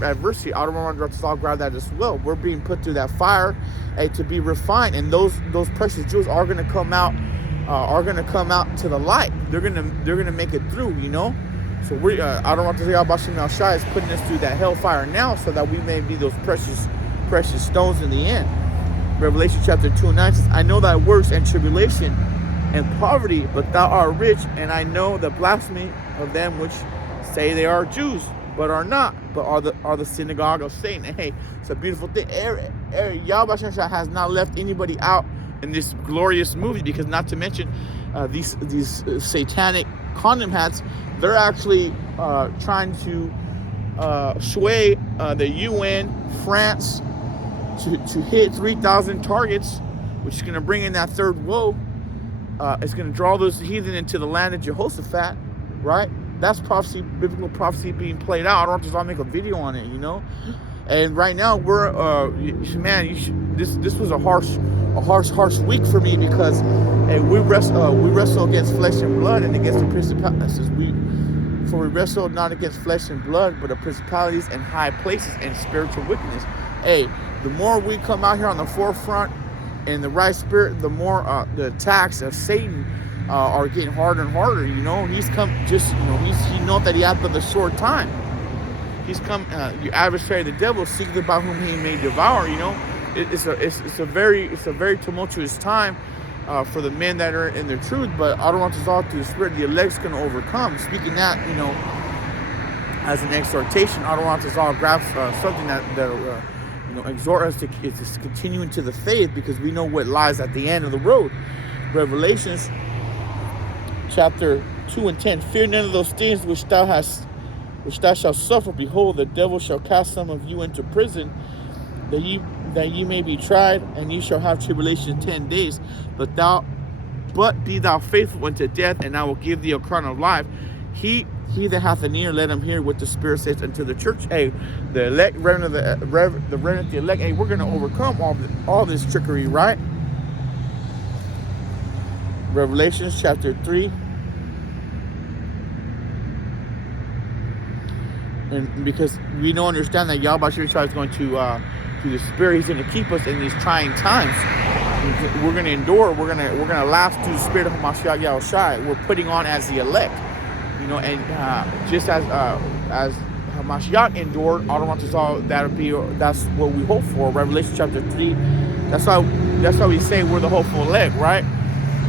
adversity. I don't want to grab that as well. We're being put through that fire, to be refined, and those precious jewels are going to come out, to the light. They're gonna make it through, So we, I don't want to say about Shimon Shai is putting us through that hellfire now, so that we may be those precious stones in the end. Revelation chapter 2 and 9 says, "I know thy works and tribulation and poverty, but thou art rich, and I know the blasphemy of them which say they are Jews, but are not, but are the synagogue of Satan." Hey, it's a beautiful thing. Yahweh has not left anybody out in this glorious movie, because not to mention these satanic condom hats, they're actually trying to sway the UN, France, to hit 3,000 targets, which is going to bring in that third woe. It's going to draw those heathen into the land of Jehoshaphat, right? That's prophecy, biblical prophecy being played out. I don't have to make a video on it, And right now we're, this was a harsh week for me, because we wrestle against flesh and blood and against the principalities. For we wrestle not against flesh and blood, but the principalities and high places and spiritual wickedness. Hey, the more we come out here on the forefront in the right spirit, the more the attacks of Satan are getting harder and harder. He's come he knows that he has but a short time. He's come, your adversary, the devil, seeketh about whom he may devour. It's a very tumultuous time for the men that are in the truth. But I don't want to all through the Spirit, the elect's going to overcome. Speaking that, as an exhortation, I don't want to all grab something that exhort us to continue into the faith, because we know what lies at the end of the road. Revelations chapter 2 and 10. "Fear none of those things which thou shalt suffer. Behold, the devil shall cast some of you into prison, that ye may be tried, and ye shall have tribulation 10 days. But be thou faithful unto death, and I will give thee a crown of life. He that hath an ear, let him hear what the Spirit says unto the church." Hey, the elect, remnant, the elect. Hey, we're going to overcome all this trickery, right? Revelation chapter 3. And because we don't understand that Yahweh Shai is going to, through the Spirit, He's going to keep us in these trying times. we're gonna endure. We're gonna last through the spirit of Hamashiach Yahushai. We're putting on as the elect, you know, and just as Hamashiach endured, that's what we hope for. Revelation chapter 3. That's why we say we're the hopeful elect, right?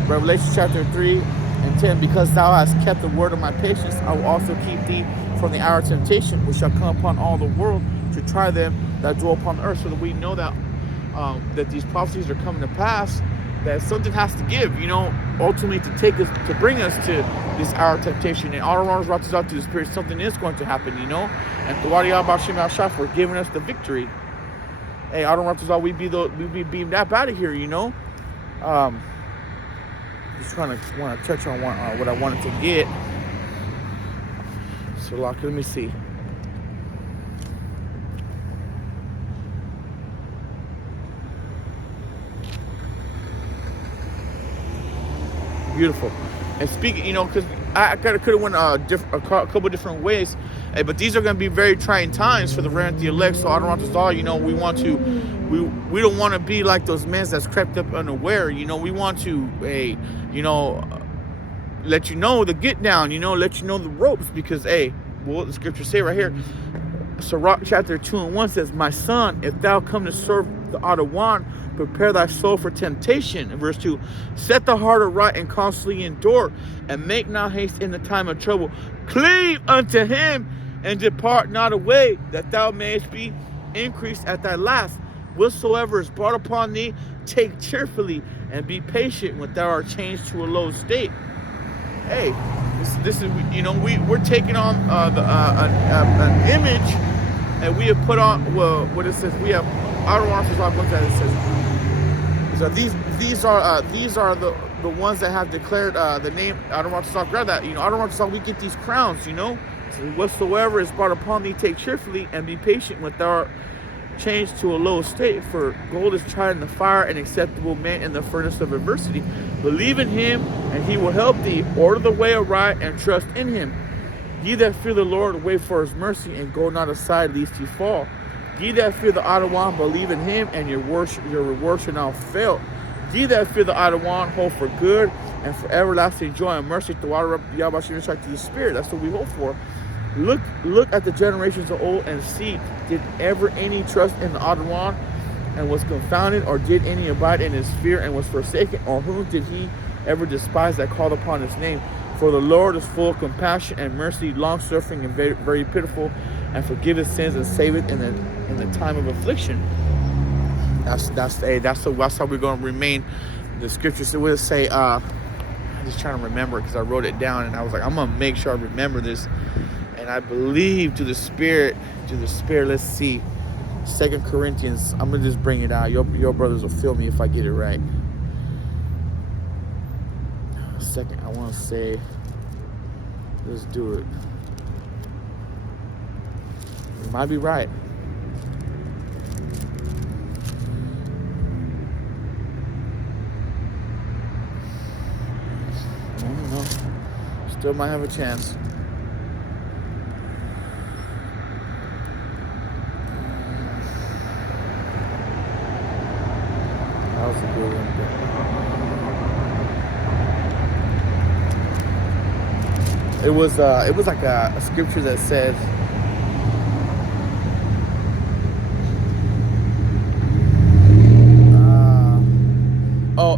Revelation chapter 3 and 10. Because thou hast kept the word of my patience, I will also keep thee from the hour of temptation, which shall come upon all the world to try them that dwell upon the earth. So that we know that that these prophecies are coming to pass, that something has to give, you know, ultimately to bring us to this hour of temptation. And all around us out to the Spirit, something is going to happen, you know. And Tawadi Abashim Al-Shaf for giving us the victory. Hey, all around us we be beamed up out of here, you know. Just want to touch on what I wanted to get. So, let me see. Beautiful. And speaking, you know, because I could have went a couple different ways, but these are going to be very trying times for the remnant, the elect. So I don't want to, you know, we don't want to be like those men that's crept up unaware. You know, we want to, you know, let you know the get down. You know, let you know the ropes, because well, the scriptures say right here. Sirach chapter 2 and 1 says, "My son, if thou come to serve the Adawan, prepare thy soul for temptation." In verse 2, "Set the heart aright and constantly endure, and make not haste in the time of trouble. Cleave unto him, and depart not away, that thou mayest be increased at thy last. Whatsoever is brought upon thee, take cheerfully, and be patient when thou art changed to a low state." Hey, this is, you know, we're taking on an image, and we have put on, well, what it says, we have, I don't want to talk about that. It says, so these are the ones that have declared the name. I don't want to talk about that. You know, I don't want to talk. We get these crowns. You know, so whatsoever is brought upon thee, take cheerfully, and be patient when thou art changed to a low state. For gold is tried in the fire, and acceptable man in the furnace of adversity. Believe in him, and he will help thee. Order the way aright, and trust in him. Ye that fear the Lord, wait for his mercy, and go not aside, lest ye fall. Ye that fear the Adawan, believe in him, and your reward shall not fail. Ye that fear the Adawan, hope for good, and for everlasting joy and mercy to the Spirit. That's what we hope for. Look at the generations of old and see, did ever any trust in the Adawan and was confounded, or did any abide in his fear and was forsaken, or whom did he ever despise that called upon his name? For the Lord is full of compassion and mercy, long-suffering and very, very pitiful, and forgiveth sins and saveth in the time of affliction. That's how we're going to remain. The scriptures will say, I'm just trying to remember because I wrote it down, and I was like, I'm going to make sure I remember this. And I believe to the Spirit, let's see. 2 Corinthians, I'm going to just bring it out. Your brothers will feel me if I get it right. Second, I want to say, let's do it. It might be right. I don't know. Still might have a chance. That was a good one. It was like a scripture that says,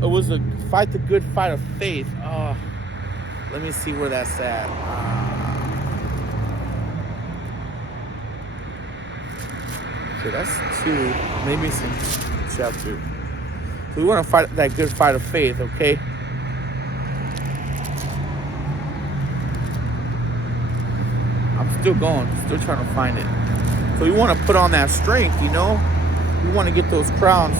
it was a fight the good fight of faith. Let me see where that's at. Okay, that's 2, maybe it's in chapter. So we want to fight that good fight of faith, okay? I'm still going, still trying to find it. So we want to put on that strength, you know? We want to get those crowns.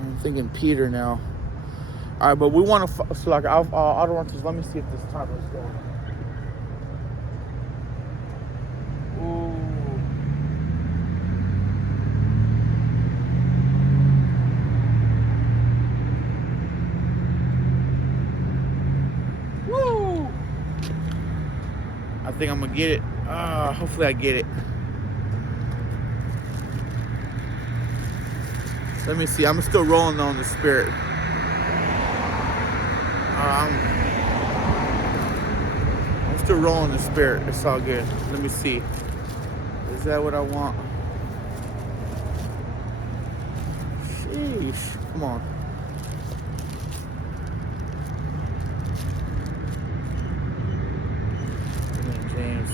I'm thinking Peter now. All right, but we want to, so like, I don't want to, let me see if this time is going. Ooh. I think I'm gonna get it. Hopefully I get it. Let me see. I'm still rolling on the Spirit. I'm still rolling the Spirit. It's all good. Let me see. Is that what I want? Sheesh. Come on. James.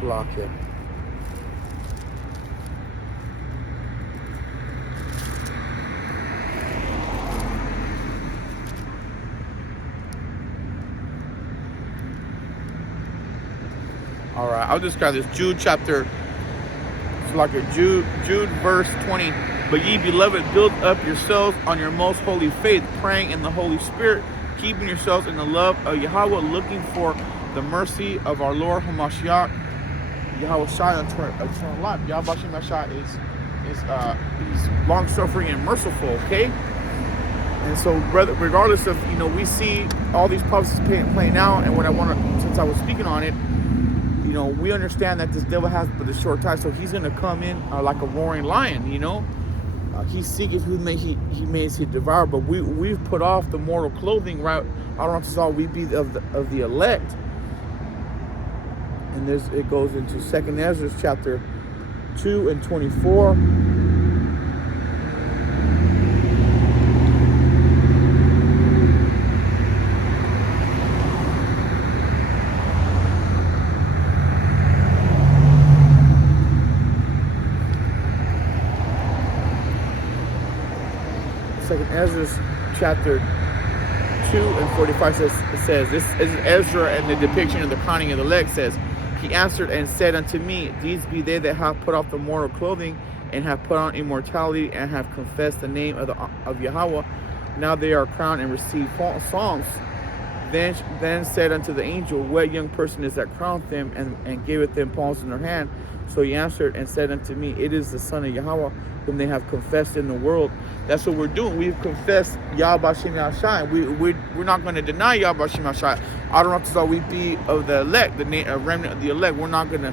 Lock it. All right, I'll just grab this Jude chapter. It's like a Jude verse 20. But ye beloved, build up yourselves on your most holy faith, praying in the Holy Spirit, keeping yourselves in the love of Yahweh, looking for the mercy of our Lord Hamashiach, Yahweh Shai, eternal life. Yahweh Shai is he's long suffering and merciful. Okay, and so regardless of, you know, we see all these prophecies playing out, and what I want to, since I was speaking on it, you know, we understand that this devil has but a short time, so he's gonna come in like a roaring lion. You know, he seeketh who he may see devour, but we've put off the mortal clothing, right? I don't know if it's all we be of the elect. And it goes into 2nd Ezra chapter 2 and 24. Second Ezra chapter 2 and 45 says this is Ezra, and the depiction of the crowning of the elect says, he answered and said unto me, these be they that have put off the mortal clothing, and have put on immortality, and have confessed the name of Yahweh. Now they are crowned and receive psalms. Then said unto the angel, what young person is that crowned them, and giveth them palms in their hand? So he answered and said unto me, it is the Son of Yahweh, whom they have confessed in the world. That's what we're doing. We've confessed Yahweh Shem Yahshai. We're not going to deny Yahweh Shem Yahshai. I don't know if we be of the elect, the remnant of the elect. We're not going to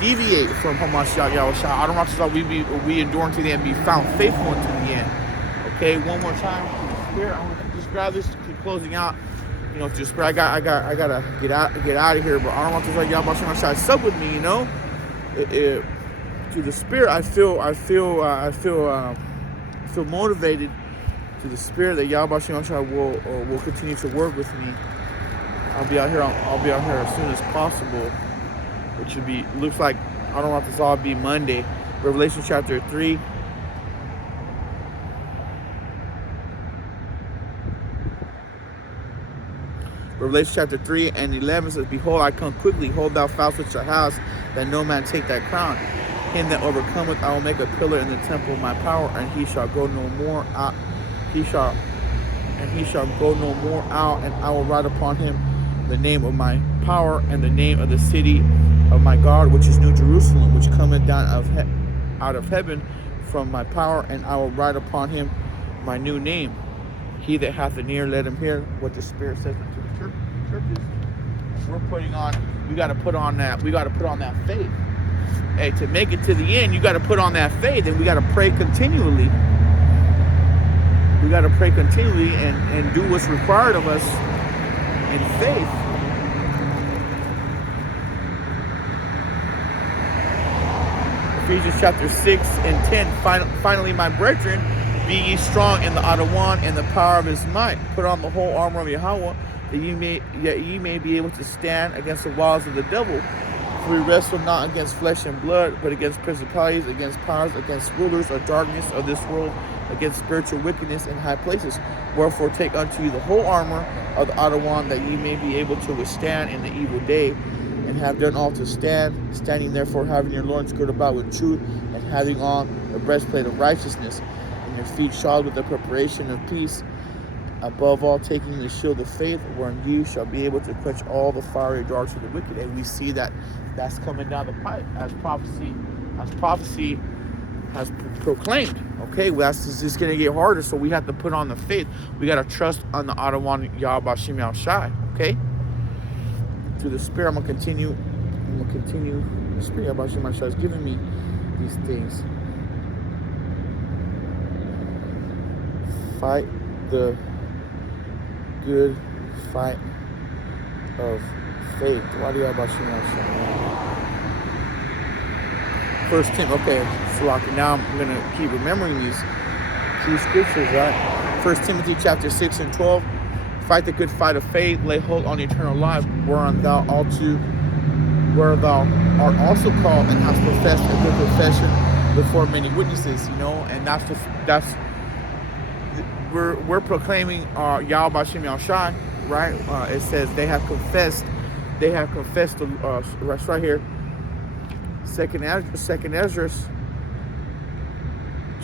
deviate from Hamashiach Yahushua. I don't know if we endure unto the end and be found faithful unto the end. Okay, one more time. Here, I'm gonna just grab this, keep closing out. You know, just I gotta get out of here. But I don't want to like Yahweh Shem Yahshai sub with me. You know, to the Spirit, I feel motivated to the Spirit that Yahweh Shem Yahshai will continue to work with me. I'll be out here as soon as possible, which should be, looks like, I don't know if this all be Monday. Revelation chapter 3. Revelation chapter 3 and 11 says, behold, I come quickly, hold thou fast with your house, that no man take that crown. Him that overcometh, I will make a pillar in the temple of my power, and he shall go no more out. He shall go no more out, and I will write upon him the name of my power, and the name of the city of my God, which is New Jerusalem, which cometh down out of heaven from my power, and I will write upon him my new name. He that hath an ear, let him hear what the Spirit says to the churches. We got to put on that faith. Hey, to make it to the end, you got to put on that faith, and we got to pray continually. We got to pray continually and do what's required of us in faith. Ephesians chapter 6 and 10. Finally, my brethren, be ye strong in the outer one and the power of his might. Put on the whole armor of Yahweh, that ye may be able to stand against the wiles of the devil. For we wrestle not against flesh and blood, but against principalities, against powers, against rulers of darkness of this world, against spiritual wickedness in high places. Wherefore take unto you the whole armor of the outer one, that ye may be able to withstand in the evil day, and have done all to stand. Standing therefore, having your loins girded about with truth, and having on the breastplate of righteousness, and your feet shod with the preparation of peace. Above all, taking the shield of faith, wherein you shall be able to quench all the fiery darts of the wicked. And we see that that's coming down the pipe as prophecy has proclaimed. Okay, well, that's just going to get harder, so we have to put on the faith. We got to trust on the Adawan Yahweh Shem Shai. Okay, through the Spirit, I'm gonna continue. The Spirit Yahweh Shem Shai is giving me these things. Fight the good fight of faith. Why do you have about First Timothy. Okay, so now I'm gonna keep remembering these key scriptures, right? First Timothy chapter 6 and 12. Fight the good fight of faith. Lay hold on eternal life, whereon thou art also called, and hast professed a good profession before many witnesses. You know, and that's. We're proclaiming Yahweh Shem Shai, right? It says they have confessed the right here. Second Ezra,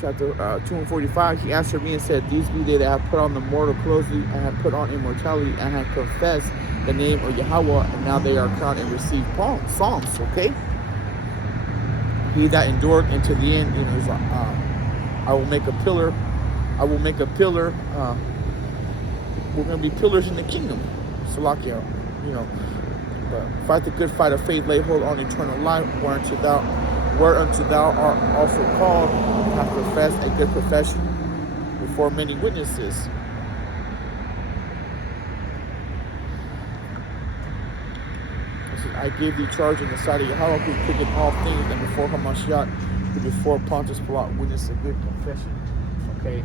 chapter 2:45. He answered me and said, "These be they that have put on the mortal closely, and have put on immortality, and have confessed the name of Yahweh, and now they are crowned and receive psalms." Okay. He that endured into the end, I will make a pillar. We're going to be pillars in the kingdom. Salakia, But fight the good fight of faith, lay hold on eternal life, whereunto thou art also called, and have professed a good profession before many witnesses. I gave thee charge in the sight of Yahweh, who quickened all things, and before Hamashiach, who before Pontius Pilate witnessed a good confession. Okay,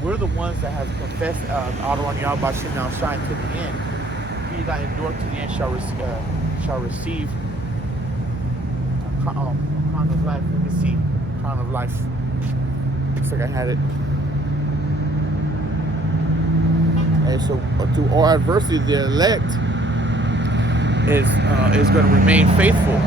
we're the ones that have confessed Adawan Yahweh Shem Shai to the end. He that endured to the end shall receive a crown of life. Let me see, crown of life. Looks like I had it. And so, through all adversity, the elect is going to remain faithful.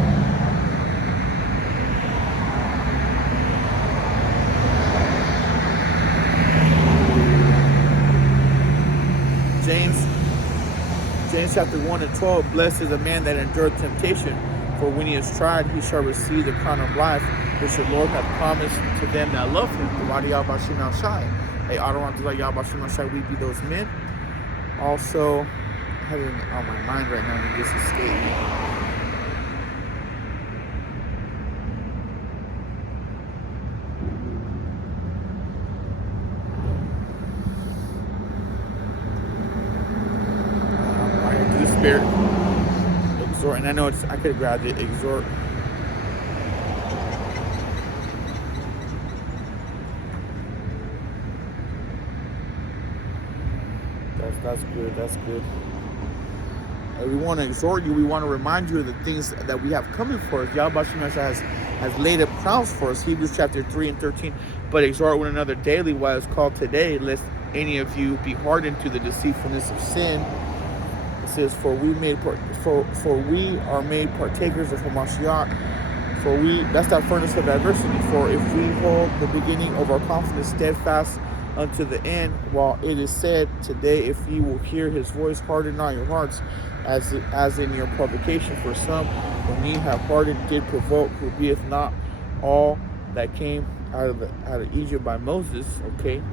James chapter 1 and 12, blessed is a man that endureth temptation, for when he is tried, he shall receive the crown of life, which the Lord hath promised to them that love him. Hey, we be those men. Also, I have it on my mind right now, and it just escaped me. Spirit, exhort, and I know I could have grabbed it. Exhort. That's good. That's good. We want to exhort you. We want to remind you of the things that we have coming for us. Yahweh has laid up crowns for us. Hebrews chapter 3 and 13. But exhort one another daily while it's called today, lest any of you be hardened to the deceitfulness of sin. It says, for we are made partakers of Hamashiach. That's that furnace of adversity. For if we hold the beginning of our confidence steadfast unto the end, while it is said today, if ye will hear his voice, harden not your hearts, as in your provocation. For some, when ye have hardened, did provoke, who beeth not all that came out of Egypt by Moses. Okay.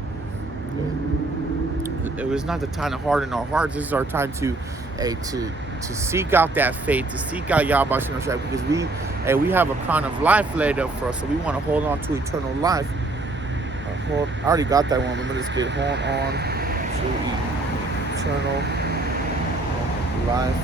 It was not the time to harden our hearts. This is our time to seek out that faith, to seek out Yahweh Shem Shai, because we have a crown of life laid up for us, so we want to hold on to eternal life. I already got that one, but let's get hold on to eternal life.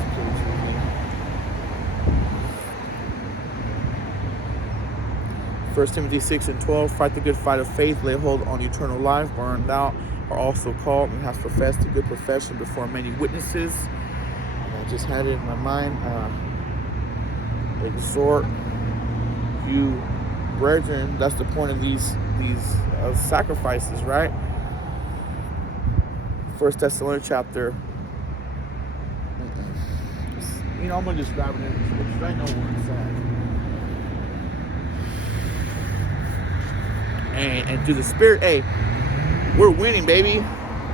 1 Timothy 6:12, fight the good fight of faith, lay hold on eternal life, wherein thou art also called and hast professed a good profession before many witnesses. And I just had it in my mind. Exhort you, brethren. That's the point of these sacrifices, right? 1 Thessalonians chapter. I'm gonna just grab it in the scriptures. I know where it's at. And through the Spirit, hey, we're winning, baby.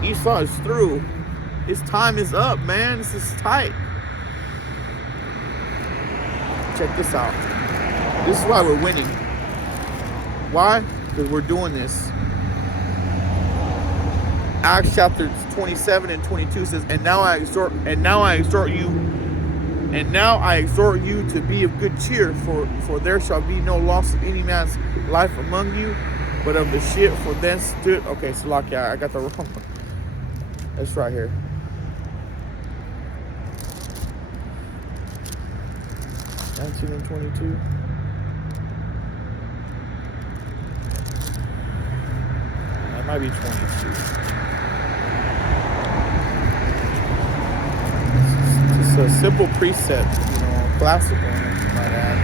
Esau is through. His time is up, man. This is tight. Check this out. This is why we're winning. Why? Because we're doing this. Acts chapter 27 and 22 says, And now I exhort you to be of good cheer, for there shall be no loss of any man's life among you, but of the ship, for thence stood. Okay, Salakia, I got the wrong one. That's right here. And 22. That might be 22. It's a simple precept, classical, you might add.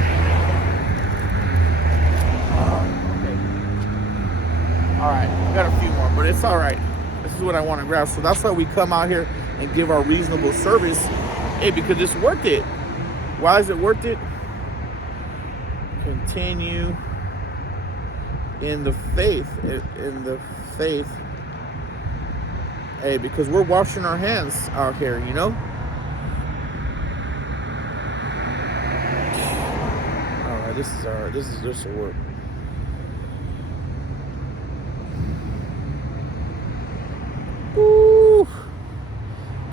Okay. All right, we got a few more, but it's all right. This is what I want to grab. So that's why we come out here and give our reasonable service. Hey, because it's worth it. Why is it worth it? Continue in the faith. Hey, because we're washing our hands out here, Alright, this is alright. This will work. Woo.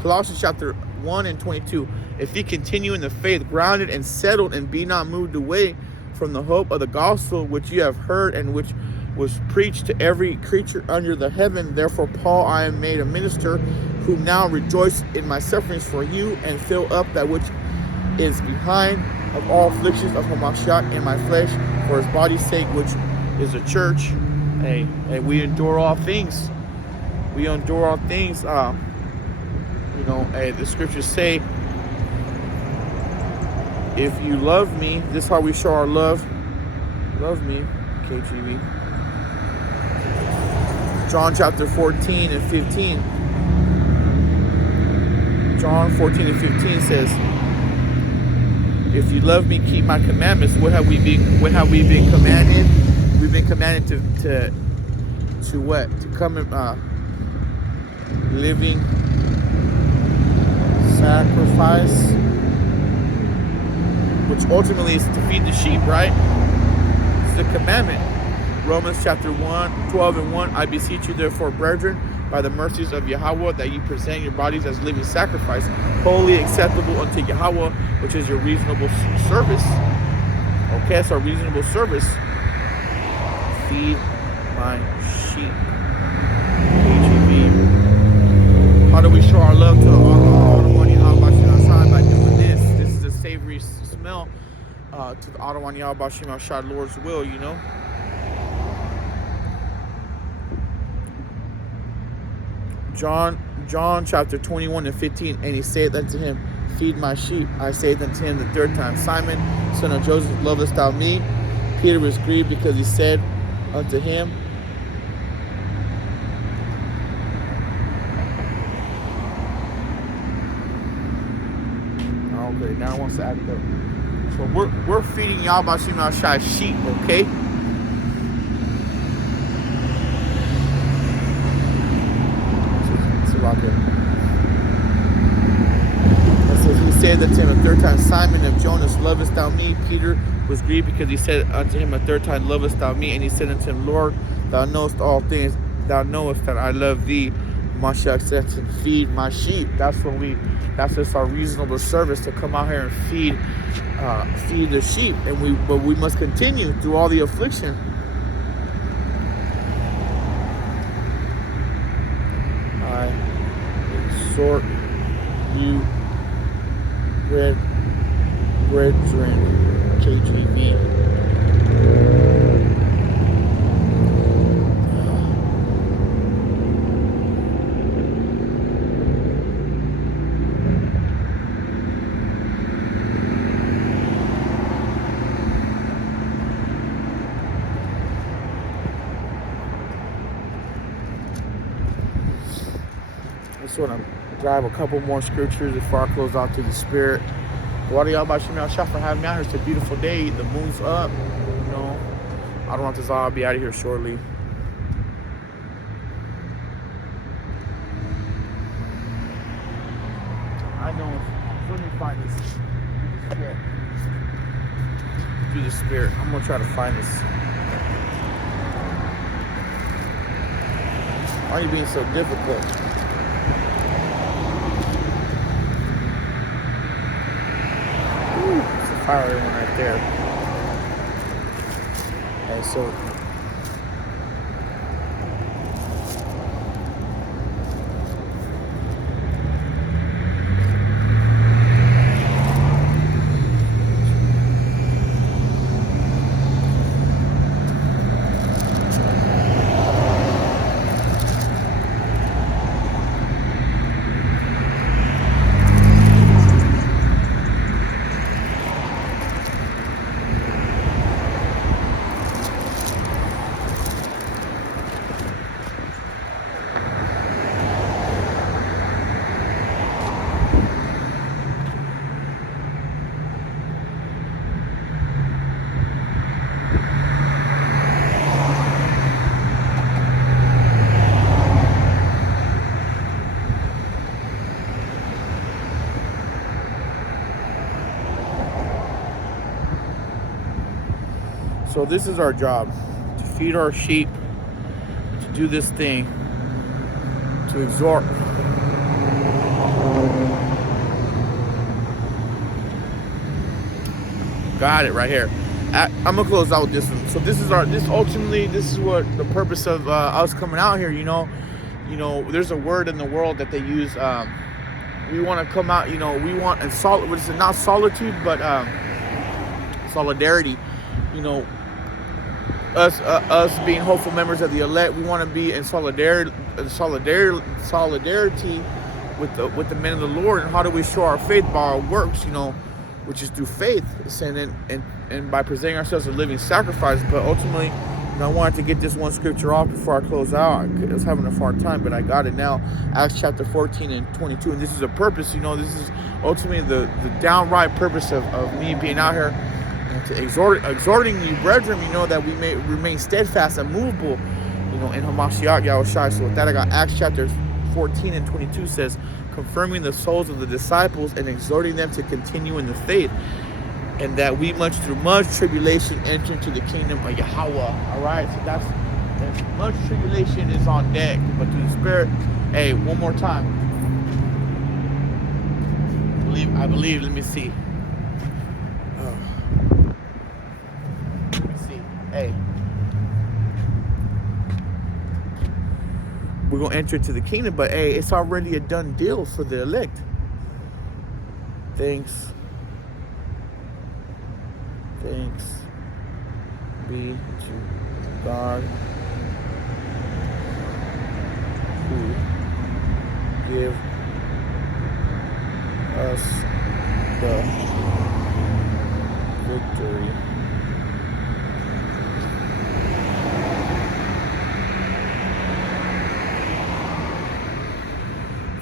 Colossians chapter 1 and 22. If ye continue in the faith, grounded and settled, and be not moved away from the hope of the gospel which you have heard, and which was preached to every creature under the heaven. Therefore, Paul, I am made a minister, who now rejoice in my sufferings for you, and fill up that which is behind of all afflictions of Hamashiach in my flesh, for his body's sake, which is the church. Hey, we endure all things. We endure all things. The scriptures say, if you love me, this is how we show our love. Love me, KGB. John chapter 14 and 15. John 14 and 15 says, if you love me, keep my commandments. What have we been commanded? We've been commanded to what? To come and living sacrifice, which ultimately is to feed the sheep, right? It's the commandment. Romans chapter 12 and 1, I beseech you therefore, brethren, by the mercies of Yahweh, that you present your bodies as living sacrifice, wholly acceptable unto Yahweh, which is your reasonable service. Okay, it's our reasonable service. Feed my sheep. KGB. How do we show our love to Adawan Yahweh by doing this? This is a savory smell to the Adawan Yahweh Lord's will, John chapter 21 and 15, and he said unto him, feed my sheep. I said unto him the third time, Simon, son of Joseph, lovest thou me? Peter was grieved because he said unto him, okay, now I want to add it up. So we're feeding Yahweh Shai sheep, okay? It says, he said unto him a third time, Simon of Jonas, lovest thou me? Peter was grieved because he said unto him a third time, lovest thou me? And he said unto him, Lord, thou knowest all things. Thou knowest that I love thee. Mashiach said to feed my sheep. That's just our reasonable service, to come out here and feed the sheep. But we must continue through all the affliction. I exhort you, brethren, KJV. just want to drive a couple more scriptures before I close out to the Spirit. What are y'all about Shimei Shah for having me out here? It's a beautiful day. The moon's up. You know, I don't want this all. I'll be out of here shortly. I know. Let me find this. Through the Spirit. I'm gonna try to find this. Why are you being so difficult? Ooh, it's a fiery one right there. Okay, so So this is our job, to feed our sheep, to do this thing, to exhort. Got it right here. I'm gonna close out with this one. So this is what the purpose of us coming out here. You know, there's a word in the world that they use. We want to come out. You know, we want not solitude, but solidarity. You know, us being hopeful members of the elect, we want to be in solidarity with the men of the Lord. And how do we show our faith? By our works, you know, which is through faith, and by presenting ourselves a living sacrifice. But ultimately, you know, I wanted to get this one scripture off before I close out. I was having a hard time, but I got it now. Acts chapter 14 and 22, and this is a purpose. You know, this is ultimately the downright purpose of me being out here. And to exhorting you, brethren, you know, that we may remain steadfast and movable, you know, in Hamashiach Yahushai. So with that, I got Acts chapter 14 and 22 says, confirming the souls of the disciples and exhorting them to continue in the faith, and that we through much tribulation enter into the kingdom of Yahweh. All right, so that's much tribulation is on deck, but through the Spirit. Hey, one more time. I believe. Let me see. Hey, we're going to enter into the kingdom, but hey, it's already a done deal for the elect. Thanks be to God who give us the victory.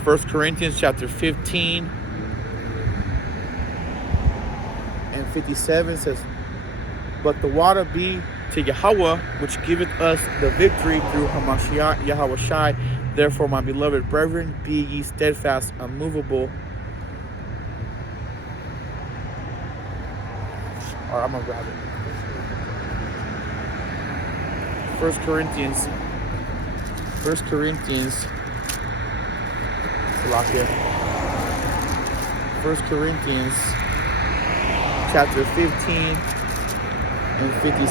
First Corinthians chapter 15 and 57 says, but the water be to Yahweh, which giveth us the victory through Hamashiach Yahushai. Therefore, my beloved brethren, be ye steadfast, unmovable. All right, I'm going to grab it. First Corinthians chapter 15 and 50.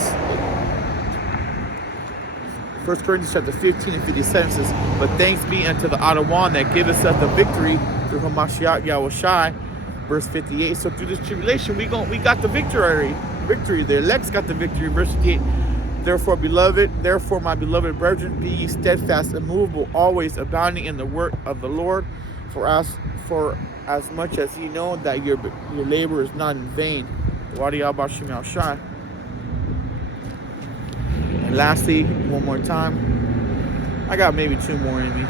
1 Corinthians chapter 15 and 57 says, but thanks be unto the Adawan that giveth us the victory through Hamashiach Yahushai. Verse 58. So through this tribulation, we got the victory. The elect's got the victory. Verse 58. Therefore, my beloved brethren, be ye steadfast, immovable, always abounding in the work of the Lord. For as much as ye know that your labor is not in vain. And lastly, one more time, I got maybe two more in me.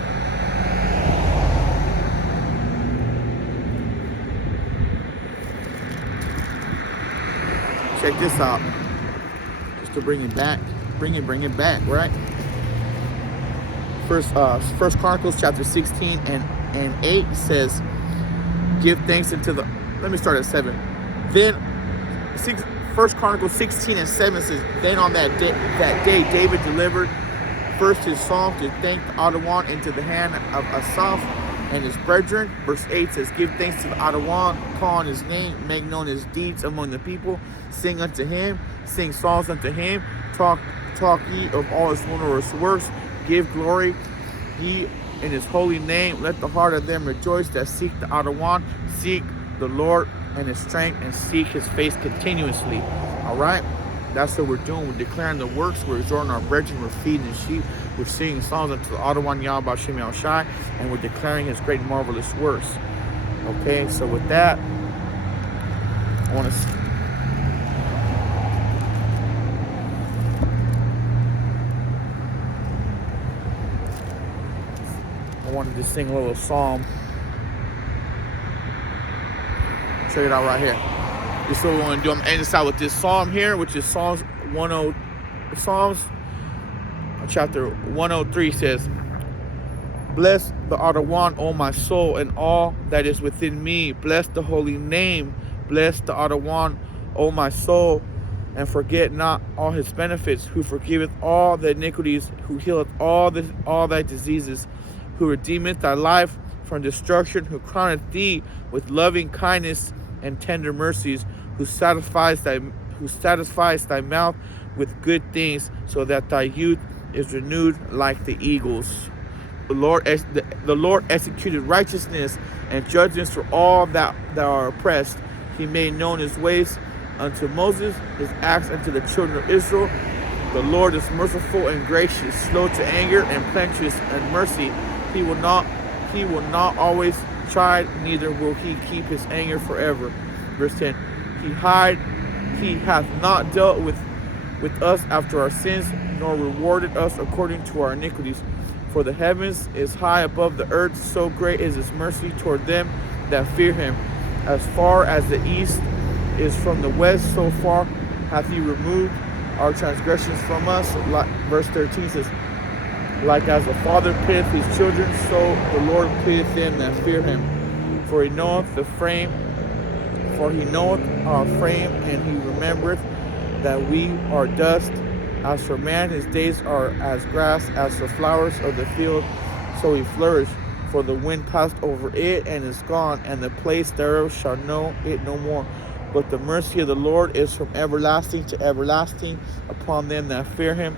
check this out. Just to bring it back, bring it back, right? First Chronicles chapter 16 and 8 says, give thanks unto the, let me start at 7. Then, First Chronicles 16 and 7 says, then on that day David delivered first his song to thank the Adonai into the hand of Asaph and his brethren. Verse 8 says, give thanks to the Adonai, call on his name, make known his deeds among the people, sing unto him, sing songs unto him, talk ye of all his wondrous works, give glory ye in his holy name, let the heart of them rejoice that seek the Adonai, seek the Lord and his strength, and seek his face continuously. All right, that's what we're doing. We're declaring the works, we're exhorting our brethren, we're feeding the sheep, we're singing songs unto the Adonai Yahweh Shem Yahushai, and we're declaring his great and marvelous works. Okay, so with that, I wanted to sing a little psalm. Check it out right here. This is what we want to do. I'm ending this out with this psalm here, which is Psalms chapter 103 says, bless the Adonai, O my soul, and all that is within me. Bless the holy name. Bless the Adonai, O my soul, and forget not all his benefits, who forgiveth all the iniquities, who healeth all thy diseases, who redeemeth thy life from destruction, who crowneth thee with loving kindness and tender mercies, who satisfies thy mouth with good things, so that thy youth is renewed like the eagles. The Lord executed righteousness and judgments for all that are oppressed. He made known his ways unto Moses, his acts unto the children of Israel. The Lord is merciful and gracious, slow to anger and plenteous in mercy. He will not always chide, neither will he keep his anger forever. Verse 10, he hath not dealt with us after our sins, nor rewarded us according to our iniquities. For the heavens is high above the earth, so great is his mercy toward them that fear him. As far as the east is from the west, so far hath he removed our transgressions from us. Verse 13 says, like as a father pityeth his children, so the Lord pityeth them that fear him. For he knoweth our frame, and he remembereth that we are dust. As for man, his days are as grass, as the flowers of the field, so he flourished. For the wind passed over it, and is gone, and the place thereof shall know it no more. But the mercy of the Lord is from everlasting to everlasting upon them that fear him,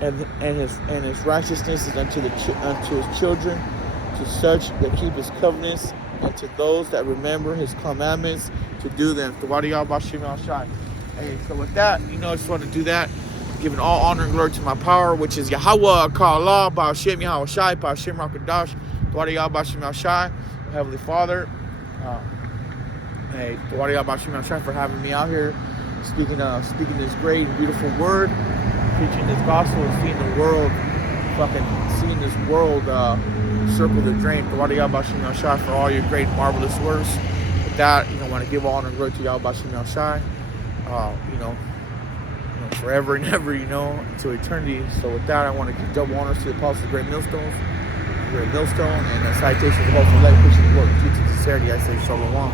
and his righteousness is unto his children, to such that keep his covenants, and to those that remember his commandments to do them. Hey, so with that, I just want to do that, giving all honor and glory to my power, which is Yahweh, Ka'Allah, Ba'Shem Yahushai, Ba'Shem Rakadash, Ba'Shem Yahushai, Heavenly Father. Hey, Ba'Shem Yahushai for having me out here, speaking this great, beautiful word, preaching this gospel, and seeing this world circle the drain. Ba'Shem Yahushai for all your great, marvelous works. With that, I want to give all honor and glory to Yahweh, Ba'Shem Yahushai. Forever and ever, to eternity. So with that, I want to give double honors to the apostles of Great Millstone, and citations of all for life, Christian work, teaching sincerity. I say Shalom.